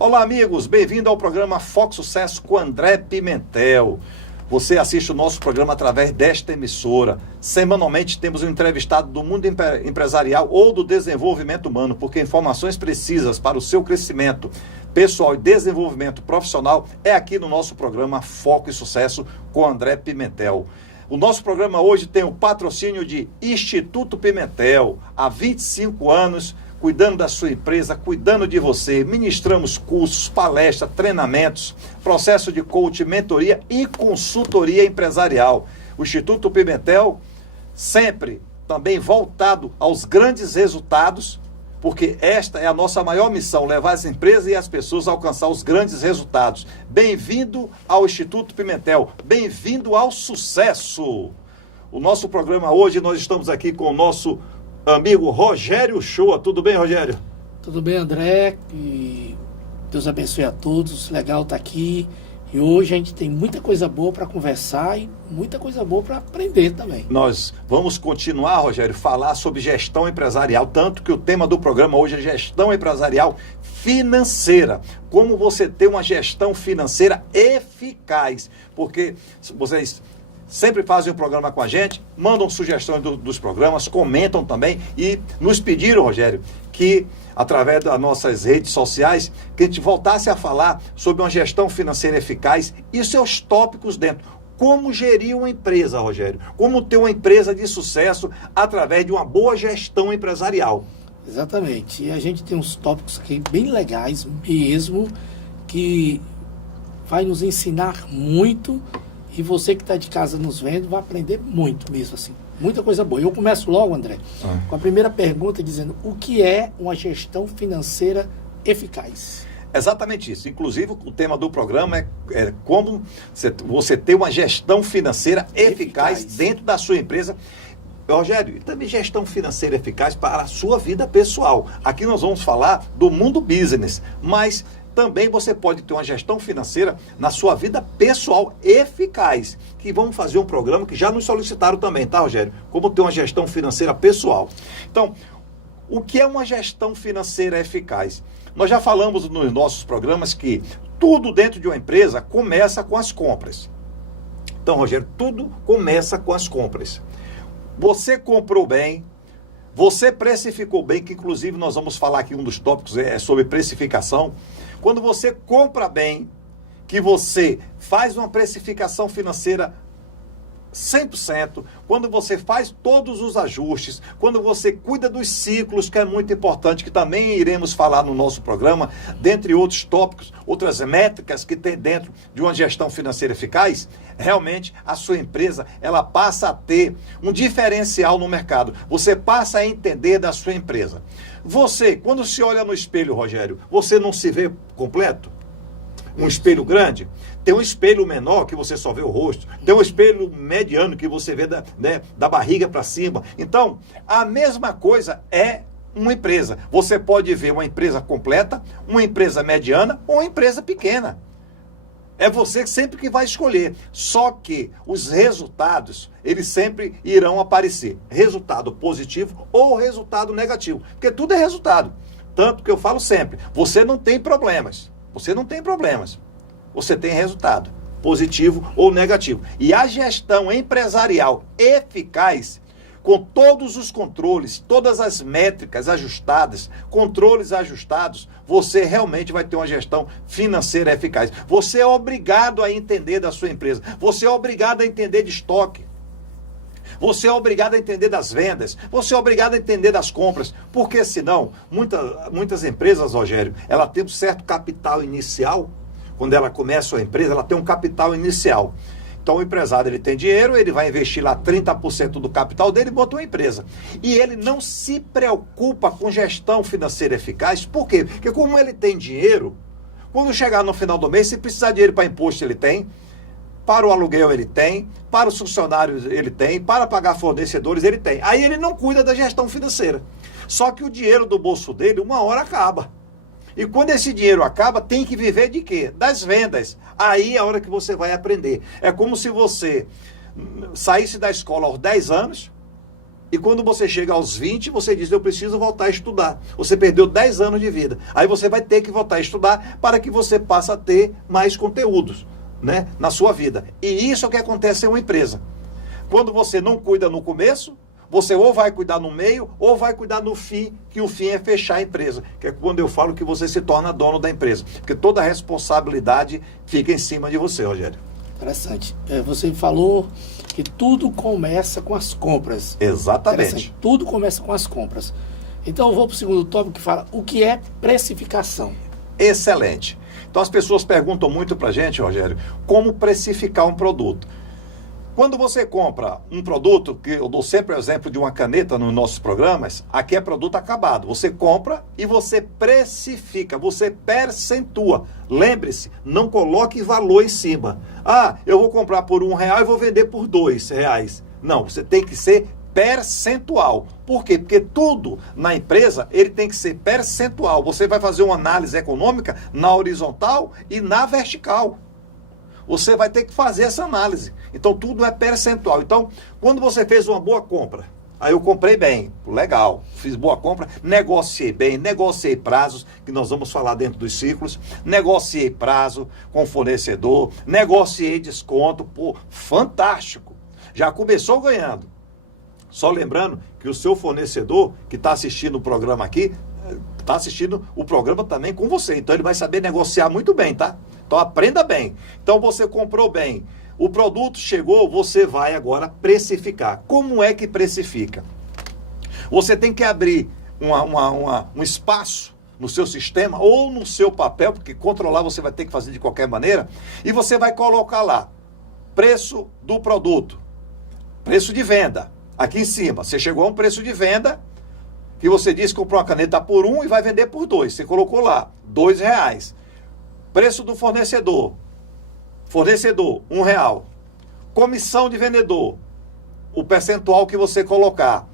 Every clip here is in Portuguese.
Olá, amigos, bem-vindo ao programa Foco Sucesso com André Pimentel. Você assiste o nosso programa através desta emissora. Semanalmente temos um entrevistado do mundo empresarial ou do desenvolvimento humano, porque informações precisas para o seu crescimento pessoal e desenvolvimento profissional é aqui no nosso programa Foco e Sucesso com André Pimentel. O nosso programa hoje tem o patrocínio de Instituto Pimentel. Há 25 anos, cuidando da sua empresa, cuidando de você. Ministramos cursos, palestras, treinamentos, processo de coaching, mentoria e consultoria empresarial. O Instituto Pimentel sempre também voltado aos grandes resultados, porque esta é a nossa maior missão, levar as empresas e as pessoas a alcançar os grandes resultados. Bem-vindo ao Instituto Pimentel, bem-vindo ao sucesso. O nosso programa hoje, nós estamos aqui com o nosso amigo Rogério Shoa. Tudo bem, Rogério? Tudo bem, André, e Deus abençoe a todos, legal estar aqui. E hoje a gente tem muita coisa boa para conversar e muita coisa boa para aprender também. Nós vamos continuar, Rogério, falar sobre gestão empresarial, tanto que o tema do programa hoje é gestão empresarial financeira. Como você ter uma gestão financeira eficaz, porque vocês sempre fazem um programa com a gente, mandam sugestões dos programas, comentam também e nos pediram, Rogério, que através das nossas redes sociais, que a gente voltasse a falar sobre uma gestão financeira eficaz e seus tópicos dentro. Como gerir uma empresa, Rogério? Como ter uma empresa de sucesso através de uma boa gestão empresarial? Exatamente. E a gente tem uns tópicos aqui bem legais mesmo, que vai nos ensinar muito. E você que está de casa nos vendo vai aprender muito mesmo, assim. Muita coisa boa. Eu começo logo, André, com a primeira pergunta dizendo: o que é uma gestão financeira eficaz? Exatamente isso. Inclusive, o tema do programa é como você ter uma gestão financeira eficaz dentro da sua empresa. Rogério, e também gestão financeira eficaz para a sua vida pessoal. Aqui nós vamos falar do mundo business, mas também você pode ter uma gestão financeira na sua vida pessoal eficaz, que vamos fazer um programa que já nos solicitaram também, tá, Rogério? Como ter uma gestão financeira pessoal. Então, o que é uma gestão financeira eficaz? Nós já falamos nos nossos programas que tudo dentro de uma empresa começa com as compras. Então, Rogério, tudo começa com as compras. Você comprou bem, você precificou bem, que inclusive nós vamos falar aqui, um dos tópicos é sobre precificação. Quando você compra bem, que você faz uma precificação financeira 100%, quando você faz todos os ajustes, quando você cuida dos ciclos, que é muito importante, que também iremos falar no nosso programa, dentre outros tópicos, outras métricas que tem dentro de uma gestão financeira eficaz, realmente a sua empresa, ela passa a ter um diferencial no mercado. Você passa a entender da sua empresa. Você, quando se olha no espelho, Rogério, você não se vê completo? Um espelho grande? Tem um espelho menor que você só vê o rosto. Tem um espelho mediano que você vê da barriga para cima. Então, a mesma coisa é uma empresa. Você pode ver uma empresa completa, uma empresa mediana ou uma empresa pequena. É você sempre que vai escolher. Só que os resultados, eles sempre irão aparecer. Resultado positivo ou resultado negativo. Porque tudo é resultado. Tanto que eu falo sempre, você não tem problemas. Você não tem problemas. Você tem resultado, positivo ou negativo. E a gestão empresarial eficaz, com todos os controles, todas as métricas ajustadas, controles ajustados, você realmente vai ter uma gestão financeira eficaz. Você é obrigado a entender da sua empresa. Você é obrigado a entender de estoque. Você é obrigado a entender das vendas. Você é obrigado a entender das compras. Porque senão, muitas empresas, Rogério, ela tem um certo capital inicial. Quando ela começa a empresa, ela tem um capital inicial. Então o empresário, ele tem dinheiro, ele vai investir lá 30% do capital dele e bota uma empresa. E ele não se preocupa com gestão financeira eficaz. Por quê? Porque como ele tem dinheiro, quando chegar no final do mês, se precisar de dinheiro para imposto, ele tem. Para o aluguel ele tem, para os funcionários ele tem, para pagar fornecedores ele tem. Aí ele não cuida da gestão financeira. Só que o dinheiro do bolso dele, uma hora acaba. E quando esse dinheiro acaba, tem que viver de quê? Das vendas. Aí é a hora que você vai aprender. É como se você saísse da escola aos 10 anos, E quando você chega aos 20, você diz, eu preciso voltar a estudar. Você perdeu 10 anos de vida. Aí você vai ter que voltar a estudar para que você passe a ter mais conteúdos, né, na sua vida. E isso é o que acontece em uma empresa. Quando você não cuida no começo, você ou vai cuidar no meio, ou vai cuidar no fim, que o fim é fechar a empresa. Que é quando eu falo que você se torna dono da empresa. Porque toda a responsabilidade fica em cima de você, Rogério. Interessante. Você falou que tudo começa com as compras. Exatamente. Tudo começa com as compras. Então eu vou para o segundo tópico que fala o que é precificação. Excelente. Então as pessoas perguntam muito para a gente, Rogério, como precificar um produto. Quando você compra um produto, que eu dou sempre o exemplo de uma caneta nos nossos programas, aqui é produto acabado. Você compra e você precifica, você percentua. Lembre-se, não coloque valor em cima. Ah, eu vou comprar por R$1 e vou vender por R$2. Não, você tem que ser percentual. Por quê? Porque tudo na empresa, ele tem que ser percentual. Você vai fazer uma análise econômica na horizontal e na vertical. Você vai ter que fazer essa análise. Então, tudo é percentual. Então, quando você fez uma boa compra, aí eu comprei bem, legal, fiz boa compra, negociei bem, negociei prazos, que nós vamos falar dentro dos ciclos, negociei prazo com o fornecedor, negociei desconto, pô, fantástico. Já começou ganhando. Só lembrando que o seu fornecedor, que está assistindo o programa aqui, está assistindo o programa também com você. Então, ele vai saber negociar muito bem, tá? Então aprenda bem. Então você comprou bem, o produto chegou, você vai agora precificar. Como é que precifica? Você tem que abrir um espaço no seu sistema ou no seu papel, porque controlar você vai ter que fazer de qualquer maneira, e você vai colocar lá preço do produto, preço de venda. Aqui em cima, você chegou a um preço de venda que você disse que comprou uma caneta por R$1 e vai vender por R$2. Você colocou lá R$2. Preço do fornecedor. Fornecedor, R$1. Comissão de vendedor. O percentual que você colocar.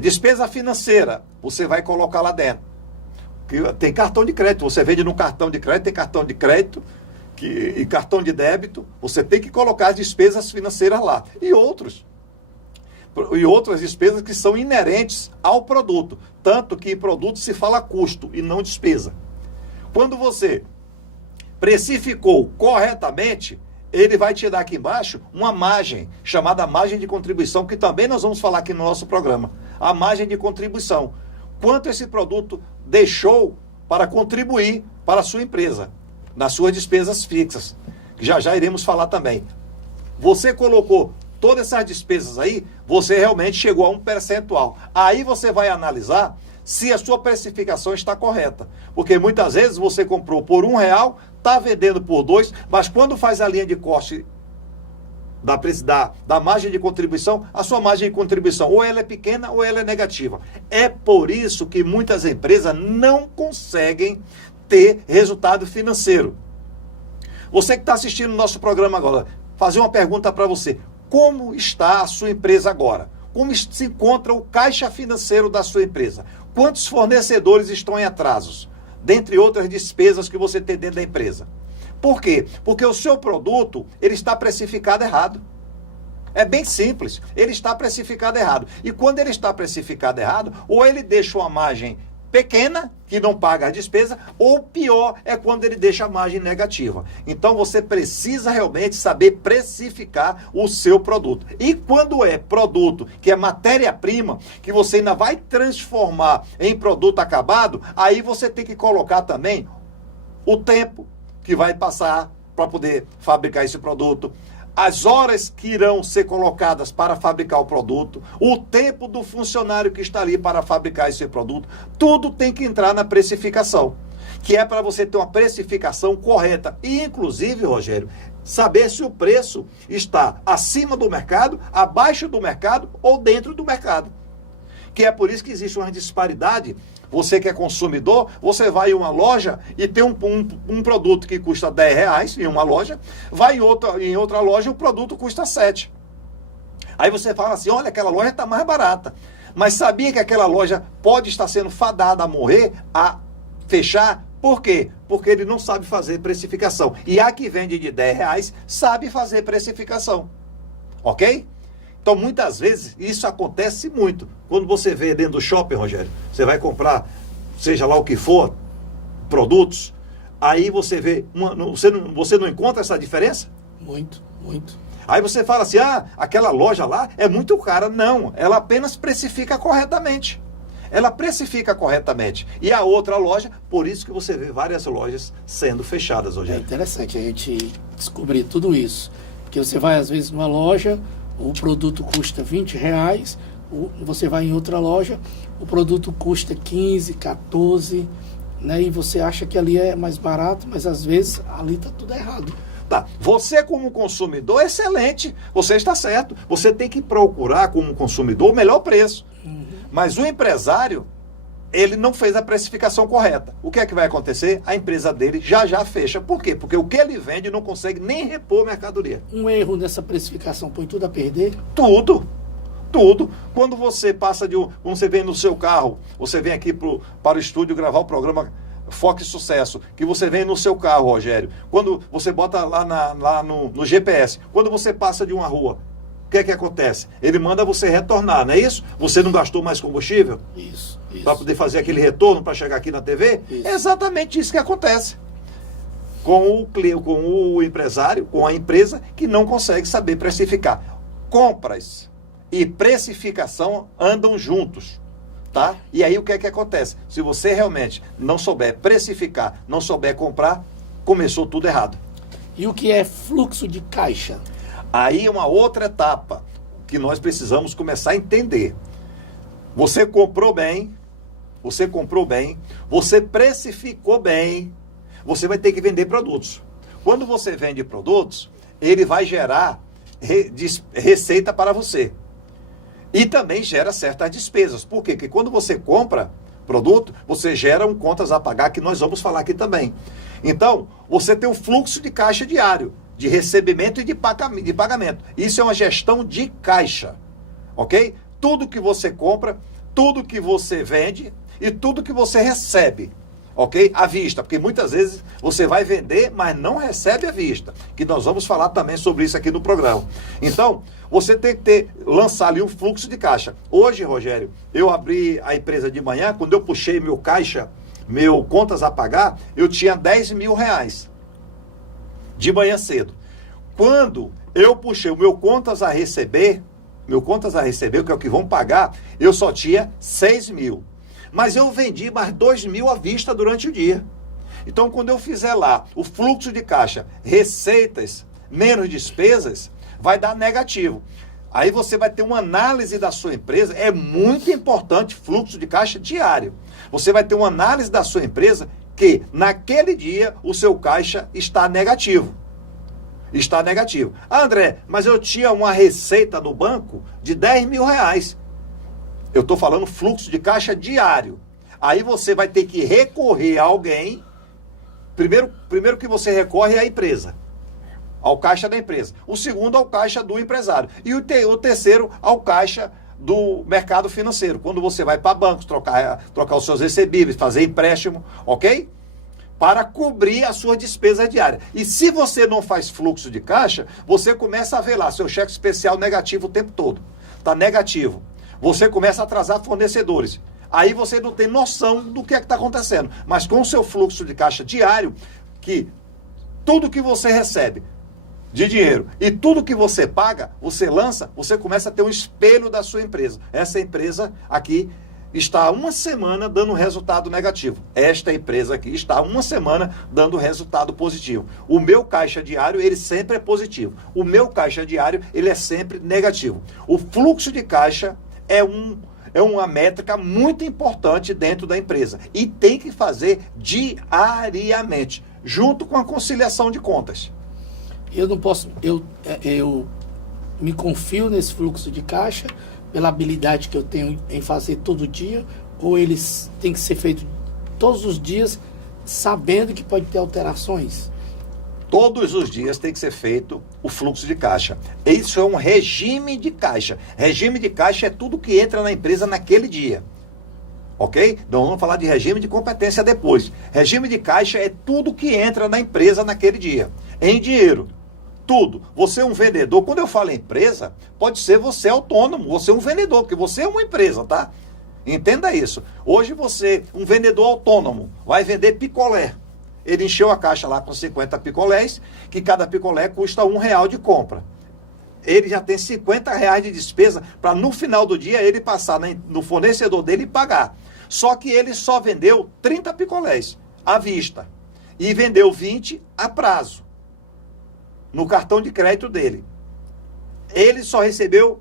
Despesa financeira. Você vai colocar lá dentro. Tem cartão de crédito. Você vende no cartão de crédito. Tem cartão de crédito e cartão de débito. Você tem que colocar as despesas financeiras lá. E outras despesas que são inerentes ao produto. Tanto que em produto se fala custo e não despesa. Quando você precificou corretamente, ele vai te dar aqui embaixo uma margem, chamada margem de contribuição, que também nós vamos falar aqui no nosso programa. A margem de contribuição. Quanto esse produto deixou para contribuir para a sua empresa, nas suas despesas fixas. Já iremos falar também. Você colocou todas essas despesas aí, você realmente chegou a um percentual. Aí você vai analisar se a sua precificação está correta. Porque muitas vezes você comprou por R$1, está vendendo por R$2, mas quando faz a linha de corte da margem de contribuição, a sua margem de contribuição ou ela é pequena ou ela é negativa. É por isso que muitas empresas não conseguem ter resultado financeiro. Você que está assistindo o nosso programa agora, fazer uma pergunta para você. Como está a sua empresa agora? Como se encontra o caixa financeiro da sua empresa? Quantos fornecedores estão em atrasos? Dentre outras despesas que você tem dentro da empresa. Por quê? Porque o seu produto, ele está precificado errado. É bem simples, ele está precificado errado. E quando ele está precificado errado, ou ele deixa uma margem pequena, que não paga a despesa, ou pior é quando ele deixa a margem negativa. Então você precisa realmente saber precificar o seu produto. E quando é produto que é matéria-prima, que você ainda vai transformar em produto acabado, aí você tem que colocar também o tempo que vai passar para poder fabricar esse produto, as horas que irão ser colocadas para fabricar o produto, o tempo do funcionário que está ali para fabricar esse produto, tudo tem que entrar na precificação, que é para você ter uma precificação correta. E, inclusive, Rogério, saber se o preço está acima do mercado, abaixo do mercado ou dentro do mercado. Que é por isso que existe uma disparidade. Você que é consumidor, você vai em uma loja e tem um produto que custa R$10 em uma loja, vai em outra loja e o produto custa R$7. Aí você fala assim, olha, aquela loja está mais barata. Mas sabia que aquela loja pode estar sendo fadada a morrer, a fechar? Por quê? Porque ele não sabe fazer precificação. E a que vende de R$10 sabe fazer precificação. Ok? Então, muitas vezes, isso acontece muito. Quando você vê dentro do shopping, Rogério, você vai comprar, seja lá o que for, produtos, aí você vê, você não encontra essa diferença? Muito, muito. Aí você fala assim, aquela loja lá é muito cara. Não, ela apenas precifica corretamente. Ela precifica corretamente. E a outra loja, por isso que você vê várias lojas sendo fechadas hoje. É interessante a gente descobrir tudo isso. Porque você vai, às vezes, numa loja, o produto custa R$20, você vai em outra loja, o produto custa 15, 14, né? E você acha que ali é mais barato, mas às vezes ali está tudo errado. Tá. Você como consumidor, excelente, você está certo. Você tem que procurar como consumidor o melhor preço. Mas o empresário, ele não fez a precificação correta. O que é que vai acontecer? A empresa dele já fecha. Por quê? Porque o que ele vende não consegue nem repor mercadoria. Um erro nessa precificação põe tudo a perder? Tudo. Quando você passa quando você vem no seu carro, você vem aqui para o estúdio gravar o programa Foco e Sucesso, que você vem no seu carro, Rogério, quando você bota lá no GPS, quando você passa de uma rua, o que é que acontece? Ele manda você retornar, não é isso? Você não gastou mais combustível? Isso. Para poder fazer aquele retorno para chegar aqui na TV? Isso. É exatamente isso que acontece com o empresário, com a empresa que não consegue saber precificar. Compras e precificação andam juntos. Tá? E aí o que é que acontece? Se você realmente não souber precificar, não souber comprar, começou tudo errado. E o que é fluxo de caixa? Aí é uma outra etapa que nós precisamos começar a entender. Você comprou bem, você precificou bem, você vai ter que vender produtos. Quando você vende produtos, ele vai gerar receita para você. E também gera certas despesas. Por quê? Porque quando você compra produto, você gera contas a pagar, que nós vamos falar aqui também. Então, você tem um fluxo de caixa diário, de recebimento e de pagamento. Isso é uma gestão de caixa, ok? Tudo que você compra, tudo que você vende e tudo que você recebe, ok? À vista, porque muitas vezes você vai vender, mas não recebe à vista, que nós vamos falar também sobre isso aqui no programa. Então, você tem que lançar ali um fluxo de caixa. Hoje, Rogério, eu abri a empresa de manhã, quando eu puxei meu caixa, meu contas a pagar, eu tinha R$10.000 de manhã cedo. Quando eu puxei o meu contas a receber, que é o que vão pagar, eu só tinha 6.000. Mas eu vendi mais 2.000 à vista durante o dia. Então, quando eu fizer lá o fluxo de caixa, receitas menos despesas, vai dar negativo. Aí você vai ter uma análise da sua empresa. É muito importante fluxo de caixa diário. Você vai ter uma análise da sua empresa que naquele dia o seu caixa está negativo. Está negativo. André, mas eu tinha uma receita no banco de R$10.000. Eu estou falando fluxo de caixa diário. Aí você vai ter que recorrer a alguém. Primeiro que você recorre é à empresa, ao caixa da empresa. O segundo ao caixa do empresário. E o terceiro ao caixa do mercado financeiro. Quando você vai para bancos, trocar os seus recebíveis, fazer empréstimo, ok? Para cobrir a sua despesa diária. E se você não faz fluxo de caixa, você começa a ver lá seu cheque especial negativo o tempo todo. Está negativo. Você começa a atrasar fornecedores. Aí você não tem noção do que é que está acontecendo. Mas com o seu fluxo de caixa diário, que tudo que você recebe de dinheiro e tudo que você paga, você lança, você começa a ter um espelho da sua empresa. Essa empresa aqui está há uma semana dando resultado negativo. Esta empresa aqui está há uma semana dando resultado positivo. O meu caixa diário, ele sempre é positivo. O meu caixa diário, ele é sempre negativo. O fluxo de caixa é uma métrica muito importante dentro da empresa. E tem que fazer diariamente, junto com a conciliação de contas. Eu não posso, eu me confio nesse fluxo de caixa pela habilidade que eu tenho em fazer todo dia, ou eles têm que ser feito todos os dias, sabendo que pode ter alterações? Todos os dias tem que ser feito o fluxo de caixa. Isso é um regime de caixa. Regime de caixa é tudo que entra na empresa naquele dia. Ok? Então vamos falar de regime de competência depois. Regime de caixa é tudo que entra na empresa naquele dia. Em dinheiro. Tudo. Você é um vendedor. Quando eu falo empresa, pode ser você autônomo, você é um vendedor, porque você é uma empresa, tá? Entenda isso. Hoje você, um vendedor autônomo, vai vender picolé. Ele encheu a caixa lá com 50 picolés, que cada picolé custa R$1 de compra. Ele já tem R$50 de despesa para no final do dia ele passar no fornecedor dele e pagar. Só que ele só vendeu 30 picolés à vista e vendeu 20 a prazo no cartão de crédito dele. Ele só recebeu,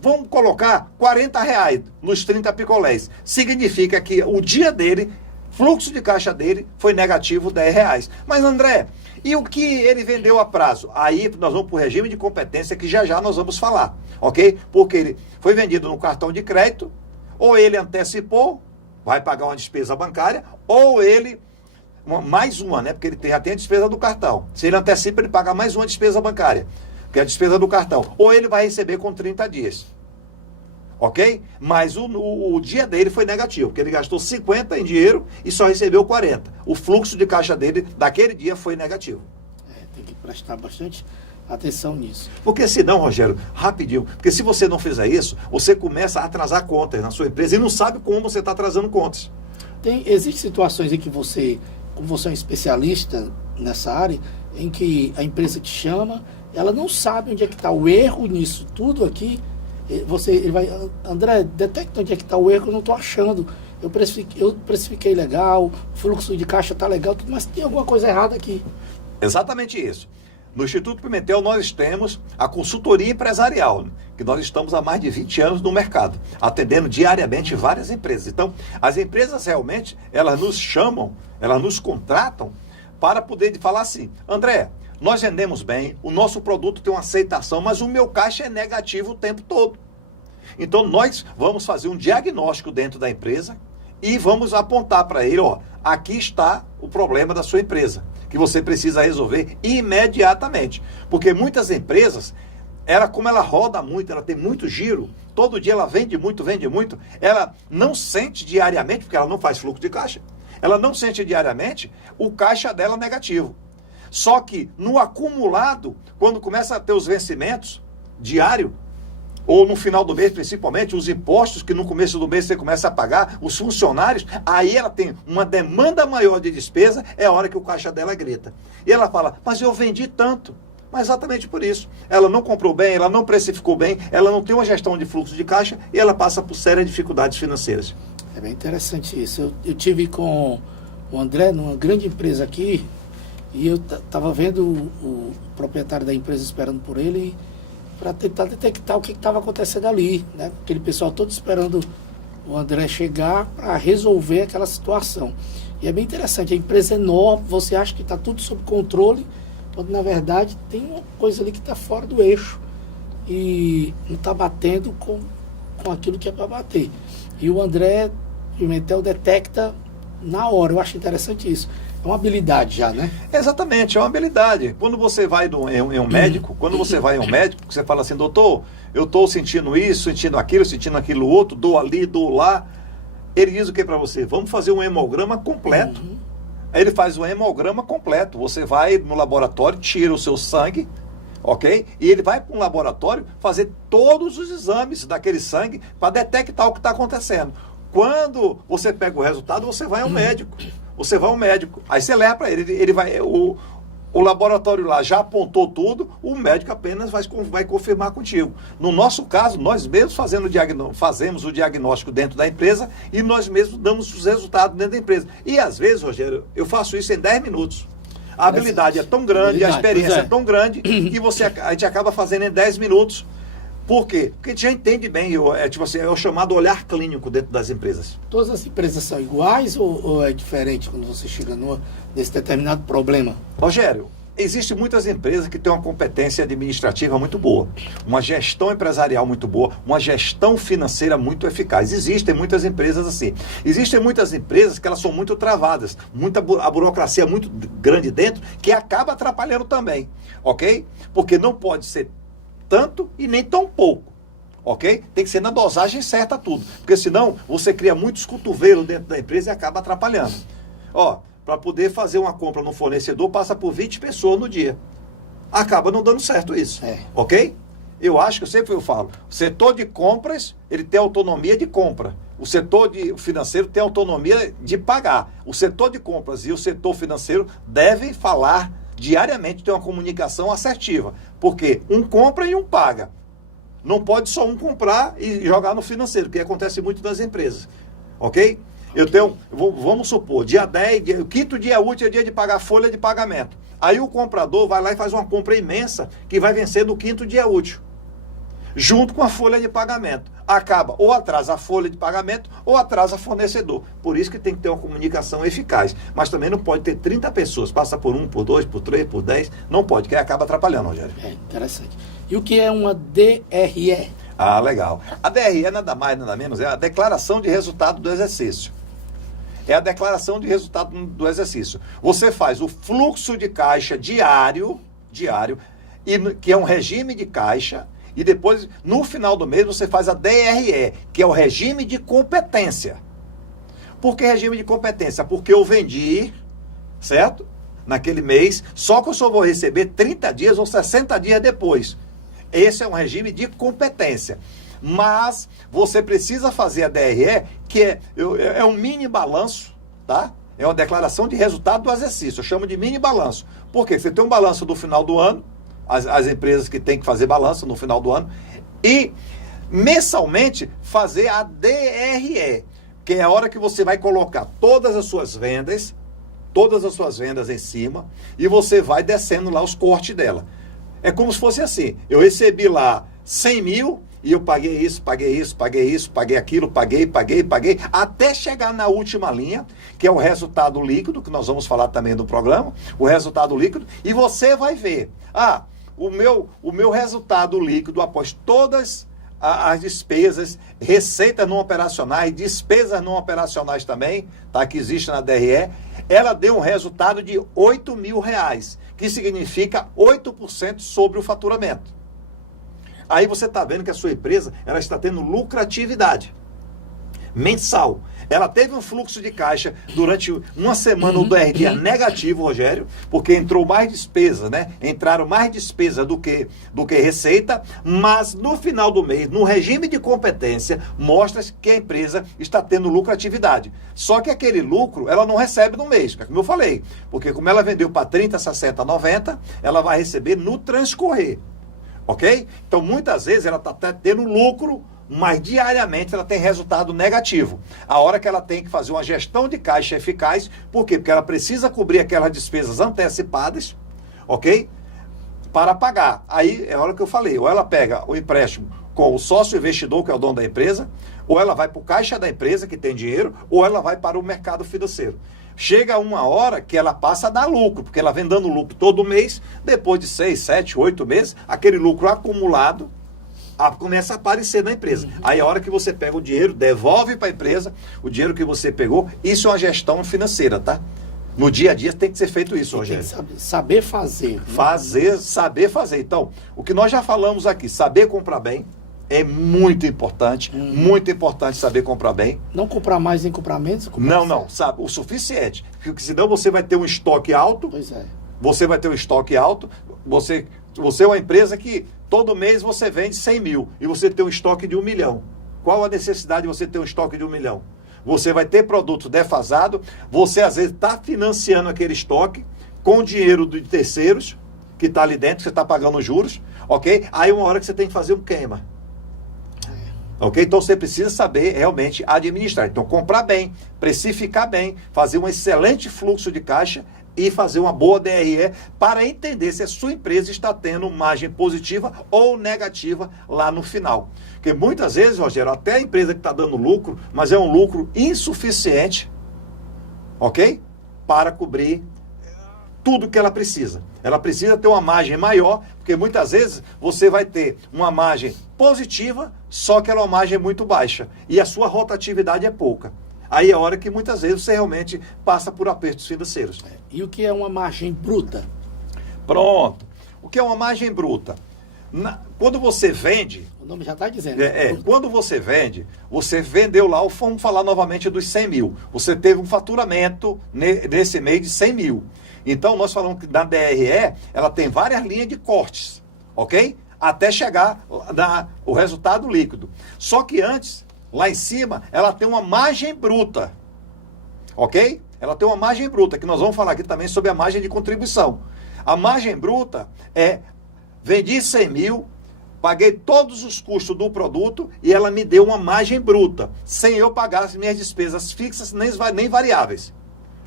vamos colocar, R$40 nos 30 picolés. Significa que o dia dele, fluxo de caixa dele foi negativo R$10. Mas André, e o que ele vendeu a prazo? Aí nós vamos para o regime de competência que já nós vamos falar, ok? Porque ele foi vendido no cartão de crédito, ou ele antecipou, vai pagar uma despesa bancária, ou ele, mais uma, né? Porque ele já tem a despesa do cartão. Se ele antecipa, ele paga mais uma despesa bancária, que é a despesa do cartão. Ou ele vai receber com 30 dias. Ok? Mas o dia dele foi negativo, porque ele gastou 50 em dinheiro e só recebeu 40. O fluxo de caixa dele daquele dia foi negativo. Tem que prestar bastante atenção nisso. Porque senão, Rogério, rapidinho, porque se você não fizer isso, você começa a atrasar contas na sua empresa e não sabe como você está atrasando contas. Existem situações em que você, como você é um especialista nessa área, em que a empresa te chama, ela não sabe onde é que está o erro nisso tudo aqui. Ele vai, André, detecta onde é que está o erro, eu não estou achando. Eu precifiquei legal, o fluxo de caixa está legal, mas tem alguma coisa errada aqui. Exatamente isso. No Instituto Pimentel nós temos a consultoria empresarial, que nós estamos há mais de 20 anos no mercado, atendendo diariamente várias empresas. Então, as empresas realmente, elas nos chamam, elas nos contratam para poder falar assim, André, nós vendemos bem, o nosso produto tem uma aceitação, mas o meu caixa é negativo o tempo todo. Então, nós vamos fazer um diagnóstico dentro da empresa e vamos apontar para ele, ó, aqui está o problema da sua empresa, que você precisa resolver imediatamente. Porque muitas empresas, como ela roda muito, ela tem muito giro, todo dia ela vende muito, ela não sente diariamente, porque ela não faz fluxo de caixa, ela não sente diariamente o caixa dela negativo. Só que no acumulado, quando começa a ter os vencimentos diário, ou no final do mês principalmente, os impostos que no começo do mês você começa a pagar, os funcionários, aí ela tem uma demanda maior de despesa, é a hora que o caixa dela grita. E ela fala, mas eu vendi tanto. Mas exatamente por isso. Ela não comprou bem, ela não precificou bem, ela não tem uma gestão de fluxo de caixa e ela passa por sérias dificuldades financeiras. É bem interessante isso. Eu tive com o André numa grande empresa aqui, e eu estava vendo o proprietário da empresa esperando por ele para tentar detectar o que estava acontecendo ali, né? Aquele pessoal todo esperando o André chegar para resolver aquela situação. E é bem interessante, a empresa é enorme, você acha que está tudo sob controle, quando na verdade tem uma coisa ali que está fora do eixo e não está batendo com aquilo que é para bater. E o André Pimentel detecta na hora, eu acho interessante isso. É uma habilidade já, né? Exatamente, é uma habilidade. Quando você vai em um médico, você fala assim, doutor, eu estou sentindo isso, sentindo aquilo outro, dou ali, dou lá. Ele diz o que para você? Vamos fazer um hemograma completo. Aí ele faz um hemograma completo. Você vai no laboratório, tira o seu sangue, ok? E ele vai para um laboratório fazer todos os exames daquele sangue para detectar o que está acontecendo. Quando você pega o resultado, você vai ao médico. Aí você leva para ele vai, o laboratório lá já apontou tudo, o médico apenas vai confirmar contigo. No nosso caso, nós mesmos fazemos o diagnóstico dentro da empresa e nós mesmos damos os resultados dentro da empresa. E às vezes, Rogério, eu faço isso em 10 minutos. A habilidade é tão grande, a experiência é tão grande que a gente acaba fazendo em 10 minutos. Por quê? Porque a gente já entende bem, é o chamado olhar clínico dentro das empresas. Todas as empresas são iguais ou é diferente quando você chega nesse determinado problema? Rogério, existem muitas empresas que têm uma competência administrativa muito boa, uma gestão empresarial muito boa, uma gestão financeira muito eficaz. Existem muitas empresas assim. Existem muitas empresas que elas são muito travadas, a burocracia é muito grande dentro, que acaba atrapalhando também, ok? Porque não pode ser tanto e nem tão pouco, ok? Tem que ser na dosagem certa tudo, porque senão você cria muitos cotovelos dentro da empresa e acaba atrapalhando. Para poder fazer uma compra no fornecedor, passa por 20 pessoas no dia. acaba não dando certo isso. Ok? Eu acho que sempre eu falo, o setor de compras, ele tem autonomia de compra. O setor financeiro tem autonomia de pagar. O setor de compras e o setor financeiro devem falar diariamente, ter uma comunicação assertiva. Porque um compra e um paga. Não pode só um comprar e jogar no financeiro, que acontece muito nas empresas. Ok? Vamos supor, dia 10, o quinto dia útil é dia de pagar folha de pagamento. Aí o comprador vai lá e faz uma compra imensa que vai vencer no quinto dia útil, junto com a folha de pagamento. Acaba ou atrasa a folha de pagamento ou atrasa fornecedor. Por isso que tem que ter uma comunicação eficaz. Mas também não pode ter 30 pessoas, passa por 1, por 2, por 3, por 10. Não pode, que aí acaba atrapalhando, Rogério. Interessante. E o que é uma DRE? Ah, legal. A DRE é nada mais, nada menos, é a declaração de resultado do exercício. É a declaração de resultado do exercício. Você faz o fluxo de caixa diário, que é um regime de caixa, e depois, no final do mês, você faz a DRE, que é o regime de competência. Por que regime de competência? Porque eu vendi, certo? Naquele mês, só que eu só vou receber 30 dias ou 60 dias depois. Esse é um regime de competência. Mas você precisa fazer a DRE, que é um mini balanço, tá? É uma declaração de resultado do exercício. Eu chamo de mini balanço. Por quê? Você tem um balanço do final do ano, as empresas que têm que fazer balanço no final do ano, e mensalmente fazer a DRE, que é a hora que você vai colocar todas as suas vendas em cima, e você vai descendo lá os cortes dela. É como se fosse assim, eu recebi lá 100 mil, e eu paguei isso, paguei aquilo, paguei, até chegar na última linha, que é o resultado líquido, que nós vamos falar também no programa, o resultado líquido, e você vai ver, o meu resultado líquido após todas as despesas, receitas não operacionais, despesas não operacionais também, tá, que existe na DRE, ela deu um resultado de R$8.000, que significa 8% sobre o faturamento. Aí você está vendo que a sua empresa ela está tendo lucratividade mensal. Ela teve um fluxo de caixa durante uma semana do RD negativo, Rogério, porque entrou mais despesa, né? Entraram mais despesa do que receita, mas no final do mês, no regime de competência, mostra que a empresa está tendo lucratividade. Só que aquele lucro, ela não recebe no mês, como eu falei, porque como ela vendeu para 30, 60, 90, ela vai receber no transcorrer. Ok? Então, muitas vezes, ela está até tendo lucro, mas diariamente ela tem resultado negativo. A hora que ela tem que fazer uma gestão de caixa eficaz, por quê? Porque ela precisa cobrir aquelas despesas antecipadas, ok? Para pagar. Aí é a hora que eu falei, ou ela pega o empréstimo com o sócio investidor, que é o dono da empresa, ou ela vai para o caixa da empresa, que tem dinheiro, ou ela vai para o mercado financeiro. Chega uma hora que ela passa a dar lucro, porque ela vem dando lucro todo mês, depois de 6, 7, 8 meses, aquele lucro acumulado começa a aparecer na empresa. Aí a hora que você pega o dinheiro, devolve para a empresa o dinheiro que você pegou, isso é uma gestão financeira, tá? No dia a dia tem que ser feito isso, Rogério. Tem que saber fazer. Saber fazer. Então, o que nós já falamos aqui, saber comprar bem, é muito importante saber comprar bem. Não comprar mais nem comprar menos? Não, sabe, o suficiente. Porque senão você vai ter um estoque alto. Pois é. Você vai ter um estoque alto. Você é uma empresa que todo mês você vende 100 mil e você tem um estoque de 1 milhão. Qual a necessidade de você ter um estoque de 1 milhão? Você vai ter produto defasado, você às vezes está financiando aquele estoque com dinheiro de terceiros que está ali dentro, você está pagando juros, ok? Aí uma hora que você tem que fazer um queima. Ok? Então você precisa saber realmente administrar. Então comprar bem, precificar bem, fazer um excelente fluxo de caixa e fazer uma boa DRE para entender se a sua empresa está tendo margem positiva ou negativa lá no final. Porque muitas vezes, Rogério, até a empresa que está dando lucro, mas é um lucro insuficiente, ok? Para cobrir tudo que ela precisa. Ela precisa ter uma margem maior, porque muitas vezes você vai ter uma margem positiva, só que ela é uma margem muito baixa. E a sua rotatividade é pouca. Aí é a hora que muitas vezes você realmente passa por apertos financeiros. E o que é uma margem bruta? Pronto. O que é uma margem bruta? Quando você vende... O nome já está dizendo. Quando você vende, você vendeu lá, vamos falar novamente dos 100 mil. Você teve um faturamento nesse mês de 100 mil. Então, nós falamos que na DRE, ela tem várias linhas de cortes, ok? Até chegar o resultado líquido. Só que antes, lá em cima, ela tem uma margem bruta, ok? Ela tem uma margem bruta, que nós vamos falar aqui também sobre a margem de contribuição. A margem bruta vendi 100 mil, paguei todos os custos do produto e ela me deu uma margem bruta, sem eu pagar as minhas despesas fixas nem variáveis,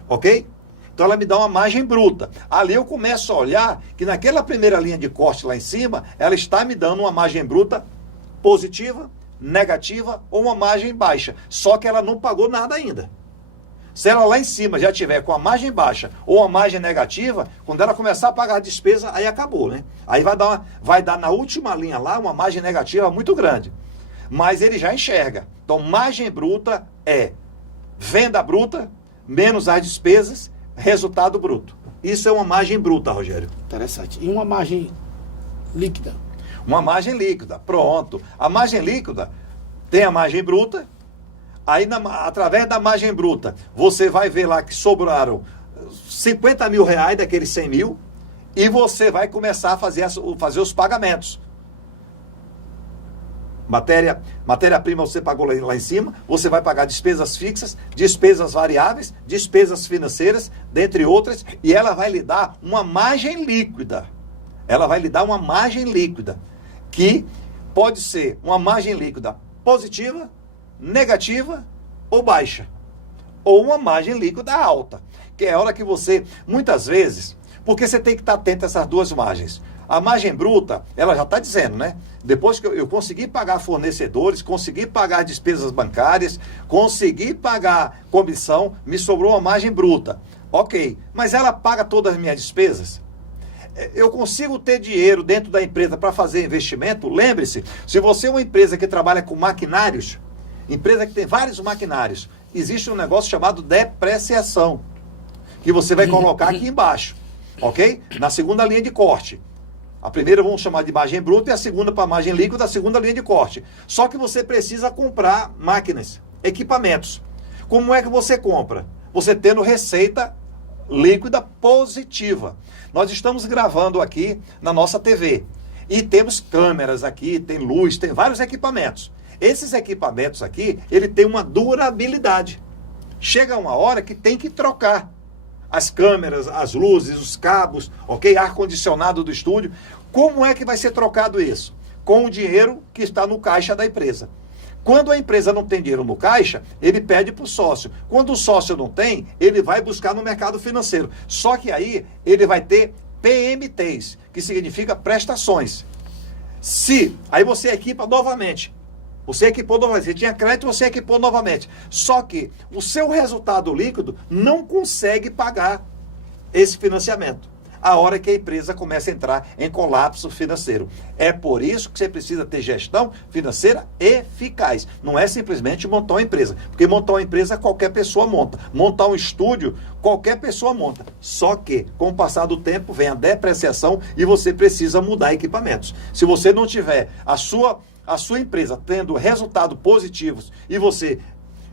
ok? Então ela me dá uma margem bruta. Ali eu começo a olhar que naquela primeira linha de corte lá em cima, ela está me dando uma margem bruta positiva, negativa ou uma margem baixa. Só que ela não pagou nada ainda. Se ela lá em cima já tiver com a margem baixa ou a margem negativa, quando ela começar a pagar a despesa, aí acabou, né? Aí vai dar na última linha lá uma margem negativa muito grande. Mas ele já enxerga. Então, margem bruta é venda bruta menos as despesas, resultado bruto. Isso é uma margem bruta, Rogério. Interessante. E uma margem líquida? Uma margem líquida, pronto. A margem líquida tem a margem bruta. Aí, através da margem bruta, você vai ver lá que sobraram 50 mil reais daqueles 100 mil e você vai começar a fazer os pagamentos. Matéria-prima você pagou lá em cima, você vai pagar despesas fixas, despesas variáveis, despesas financeiras, dentre outras, e ela vai lhe dar uma margem líquida. Ela vai lhe dar uma margem líquida, que pode ser uma margem líquida positiva, negativa ou baixa, ou uma margem líquida alta, que é a hora que você, muitas vezes, porque você tem que estar atento a essas duas margens. A margem bruta, ela já está dizendo, né? Depois que eu consegui pagar fornecedores, consegui pagar despesas bancárias, consegui pagar comissão, me sobrou uma margem bruta. Ok, mas ela paga todas as minhas despesas? Eu consigo ter dinheiro dentro da empresa para fazer investimento? Lembre-se, se você é uma empresa que trabalha com maquinários, empresa que tem vários maquinários, existe um negócio chamado depreciação, que você vai colocar aqui embaixo, ok? Na segunda linha de corte. A primeira vamos chamar de margem bruta e a segunda para margem líquida, a segunda linha de corte. Só que você precisa comprar máquinas, equipamentos. Como é que você compra? Você tendo receita líquida positiva. Nós estamos gravando aqui na nossa TV e temos câmeras aqui, tem luz, tem vários equipamentos. Esses equipamentos aqui, ele tem uma durabilidade. Chega uma hora que tem que trocar as câmeras, as luzes, os cabos, ok? Ar-condicionado do estúdio. Como é que vai ser trocado isso? Com o dinheiro que está no caixa da empresa. Quando a empresa não tem dinheiro no caixa, ele pede para o sócio. Quando o sócio não tem, ele vai buscar no mercado financeiro. Só que aí ele vai ter PMTs, que significa prestações. Aí você equipa novamente. Você equipou novamente, você tinha crédito, você equipou novamente. Só que o seu resultado líquido não consegue pagar esse financiamento. A hora que a empresa começa a entrar em colapso financeiro. É por isso que você precisa ter gestão financeira eficaz. Não é simplesmente montar uma empresa. Porque montar uma empresa qualquer pessoa monta. Montar um estúdio, qualquer pessoa monta. Só que, com o passar do tempo, vem a depreciação e você precisa mudar equipamentos. Se você não tiver a sua empresa tendo resultados positivos e você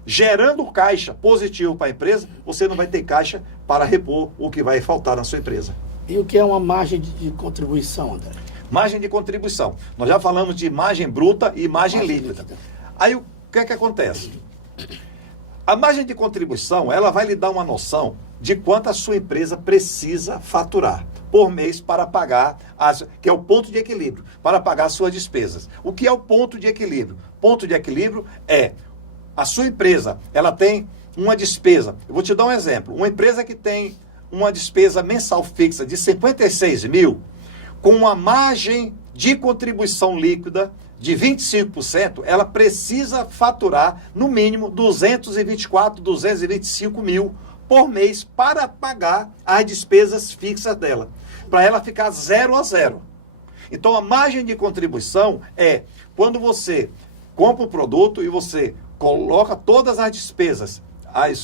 gerando caixa positivo para a empresa, você não vai ter caixa para repor o que vai faltar na sua empresa. E o que é uma margem de contribuição, André? Margem de contribuição. Nós já falamos de margem bruta e margem líquida. Aí o que é que acontece? A margem de contribuição, ela vai lhe dar uma noção de quanto a sua empresa precisa faturar por mês para pagar, que é o ponto de equilíbrio, para pagar as suas despesas. O que é o ponto de equilíbrio? Ponto de equilíbrio é a sua empresa, ela tem uma despesa. Eu vou te dar um exemplo. Uma empresa que tem uma despesa mensal fixa de 56 mil, com uma margem de contribuição líquida de 25%, ela precisa faturar no mínimo 224, 225 mil por mês para pagar as despesas fixas dela, para ela ficar 0 a 0. Então a margem de contribuição é quando você compra o produto e você coloca todas as despesas,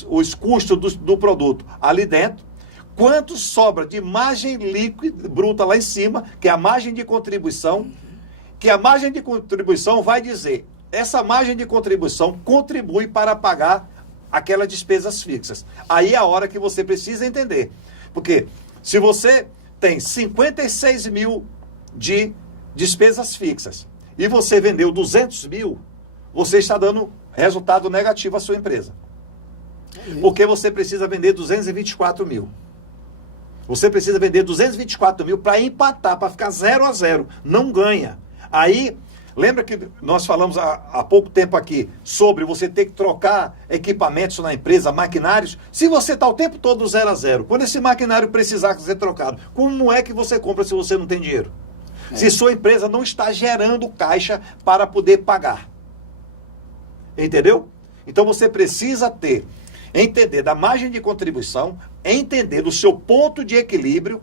os custos do produto ali dentro, quanto sobra de margem líquida bruta lá em cima, que é a margem de contribuição, que a margem de contribuição vai dizer, essa margem de contribuição contribui para pagar aquelas despesas fixas. Aí é a hora que você precisa entender. Porque se você tem 56 mil de despesas fixas e você vendeu 200 mil, você está dando resultado negativo à sua empresa. Porque você precisa vender 224 mil. Você precisa vender 224 mil para empatar, para ficar 0-0. Não ganha. Aí, lembra que nós falamos há pouco tempo aqui sobre você ter que trocar equipamentos na empresa, maquinários? Se você está o tempo todo 0-0, quando esse maquinário precisar ser trocado, como é que você compra se você não tem dinheiro? Se sua empresa não está gerando caixa para poder pagar. Entendeu? Então você precisa entender da margem de contribuição, entender do seu ponto de equilíbrio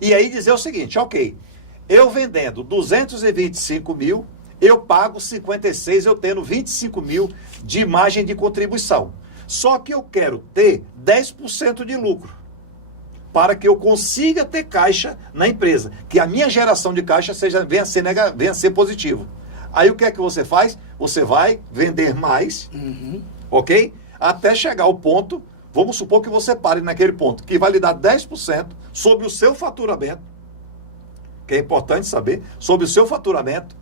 e aí dizer o seguinte, ok, eu vendendo 225 mil, eu pago 56, eu tendo 25 mil de margem de contribuição. Só que eu quero ter 10% de lucro para que eu consiga ter caixa na empresa, que a minha geração de caixa venha a ser positivo. Aí o que é que você faz? Você vai vender mais, ok? Até chegar ao ponto, vamos supor que você pare naquele ponto, que vai lhe dar 10% sobre o seu faturamento, que é importante saber, sobre o seu faturamento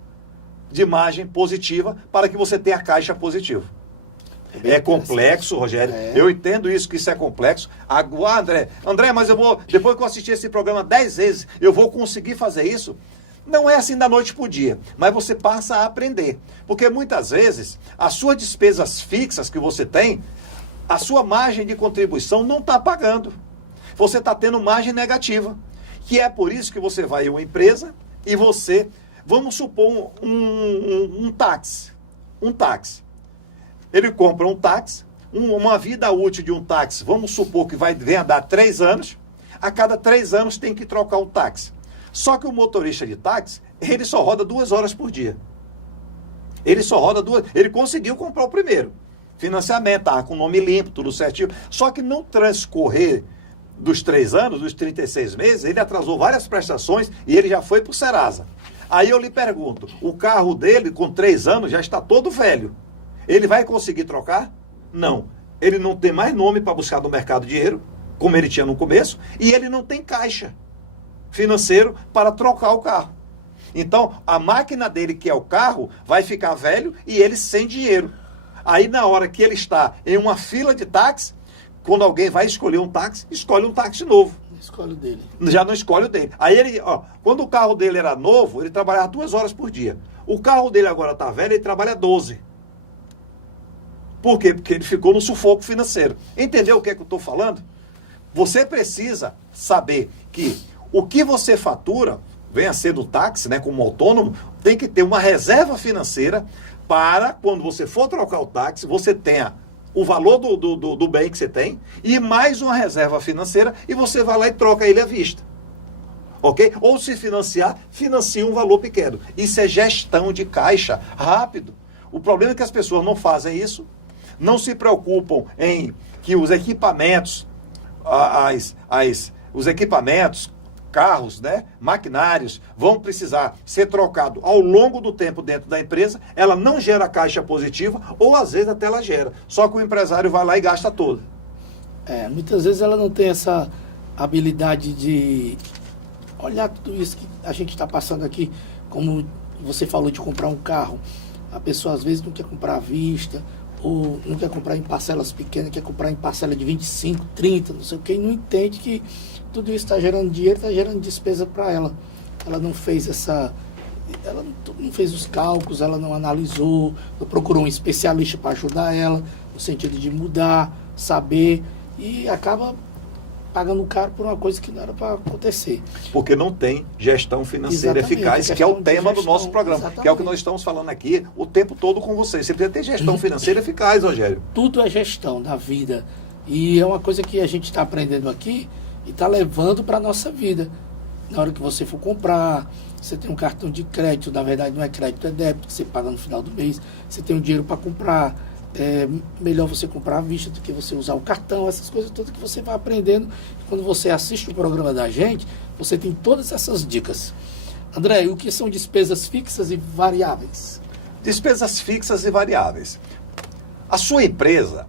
de margem positiva para que você tenha caixa positivo. É complexo, Rogério. Eu entendo isso, que isso é complexo. Agora, André, mas depois que eu assistir esse programa 10 vezes, eu vou conseguir fazer isso? Não é assim da noite para o dia, mas você passa a aprender. Porque muitas vezes, as suas despesas fixas que você tem, a sua margem de contribuição não está pagando. Você está tendo margem negativa. Que é por isso que você vai em uma empresa e você, vamos supor, um táxi. Um táxi. Ele compra um táxi, uma vida útil de um táxi, vamos supor que venha dar 3 anos, a cada 3 anos tem que trocar o táxi. Só que o motorista de táxi, ele só roda 2 horas por dia. Ele só roda 2, ele conseguiu comprar o primeiro. Financiamento, tá com nome limpo, tudo certinho. Só que no transcorrer dos 3 anos, dos 36 meses, ele atrasou várias prestações e ele já foi para o Serasa. Aí eu lhe pergunto, o carro dele com 3 anos já está todo velho. Ele vai conseguir trocar? Não. Ele não tem mais nome para buscar no mercado dinheiro, como ele tinha no começo, e ele não tem caixa financeiro para trocar o carro. Então, a máquina dele, que é o carro, vai ficar velho e ele sem dinheiro. Aí, na hora que ele está em uma fila de táxi, quando alguém vai escolher um táxi, escolhe um táxi novo. Escolhe o dele. Já não escolhe o dele. Aí ele, quando o carro dele era novo, ele trabalhava 2 horas por dia. O carro dele agora está velho, ele trabalha 12. Por quê? Porque ele ficou no sufoco financeiro. Entendeu o que é que eu estou falando? Você precisa saber que o que você fatura, venha ser do táxi, né, como autônomo, tem que ter uma reserva financeira para, quando você for trocar o táxi, você tenha o valor do bem que você tem e mais uma reserva financeira e você vai lá e troca ele à vista. Ok? Ou se financiar, financia um valor pequeno. Isso é gestão de caixa rápido. O problema é que as pessoas não fazem isso, não se preocupam em que os equipamentos, os equipamentos, carros, né, maquinários, vão precisar ser trocados ao longo do tempo dentro da empresa. Ela não gera caixa positiva, ou às vezes até ela gera. Só que o empresário vai lá e gasta todo. Muitas vezes ela não tem essa habilidade de olhar tudo isso que a gente está passando aqui, como você falou de comprar um carro. A pessoa às vezes não quer comprar à vista, ou não quer comprar em parcelas pequenas, quer comprar em parcela de 25, 30, não sei o que, e não entende que tudo isso está gerando dinheiro, está gerando despesa para ela. Ela não fez ela não fez os cálculos, ela não analisou, não procurou um especialista para ajudar ela, no sentido de mudar, saber, e acaba pagando caro por uma coisa que não era para acontecer. Porque não tem gestão financeira eficaz, que é o tema do nosso programa, que é o que nós estamos falando aqui o tempo todo com vocês. Você precisa ter gestão financeira eficaz, Rogério. Tudo é gestão da vida. E é uma coisa que a gente está aprendendo aqui e está levando para a nossa vida. Na hora que você for comprar, você tem um cartão de crédito, na verdade não é crédito, é débito, que você paga no final do mês, você tem um dinheiro para comprar. É melhor você comprar à vista do que você usar o cartão, essas coisas todas que você vai aprendendo. Quando você assiste o programa da gente, você tem todas essas dicas. André, o que são despesas fixas e variáveis? Despesas fixas e variáveis. A sua empresa,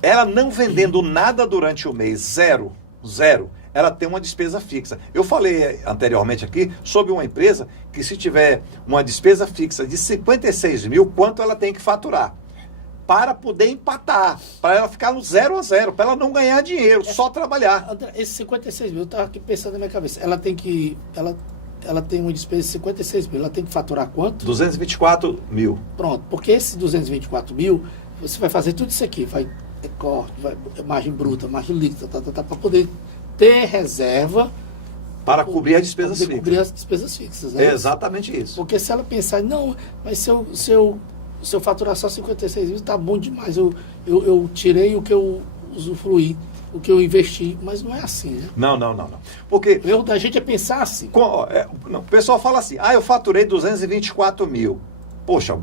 ela não vendendo nada durante o mês, zero, ela tem uma despesa fixa. Eu falei anteriormente aqui sobre uma empresa que, se tiver uma despesa fixa de 56 mil, quanto ela tem que faturar? Para poder empatar, para ela ficar no 0 a 0, para ela não ganhar dinheiro, só trabalhar. André, esses 56 mil, eu estava aqui pensando na minha cabeça. Ela tem uma despesa de 56 mil, ela tem que faturar quanto? 224 mil. Pronto, porque esses 224 mil, você vai fazer tudo isso aqui, vai corte, margem bruta, margem líquida, para poder ter reserva Para cobrir as despesas para fixas. cobrir as despesas fixas. Né? É exatamente isso. Porque se ela pensar, não, mas se eu faturar só 56 mil, tá bom demais, eu tirei o que eu usufruí, o que eu investi, mas não é assim, né? Não. Porque O erro da gente é pensar assim. o pessoal fala assim, eu faturei 224 mil. Poxa,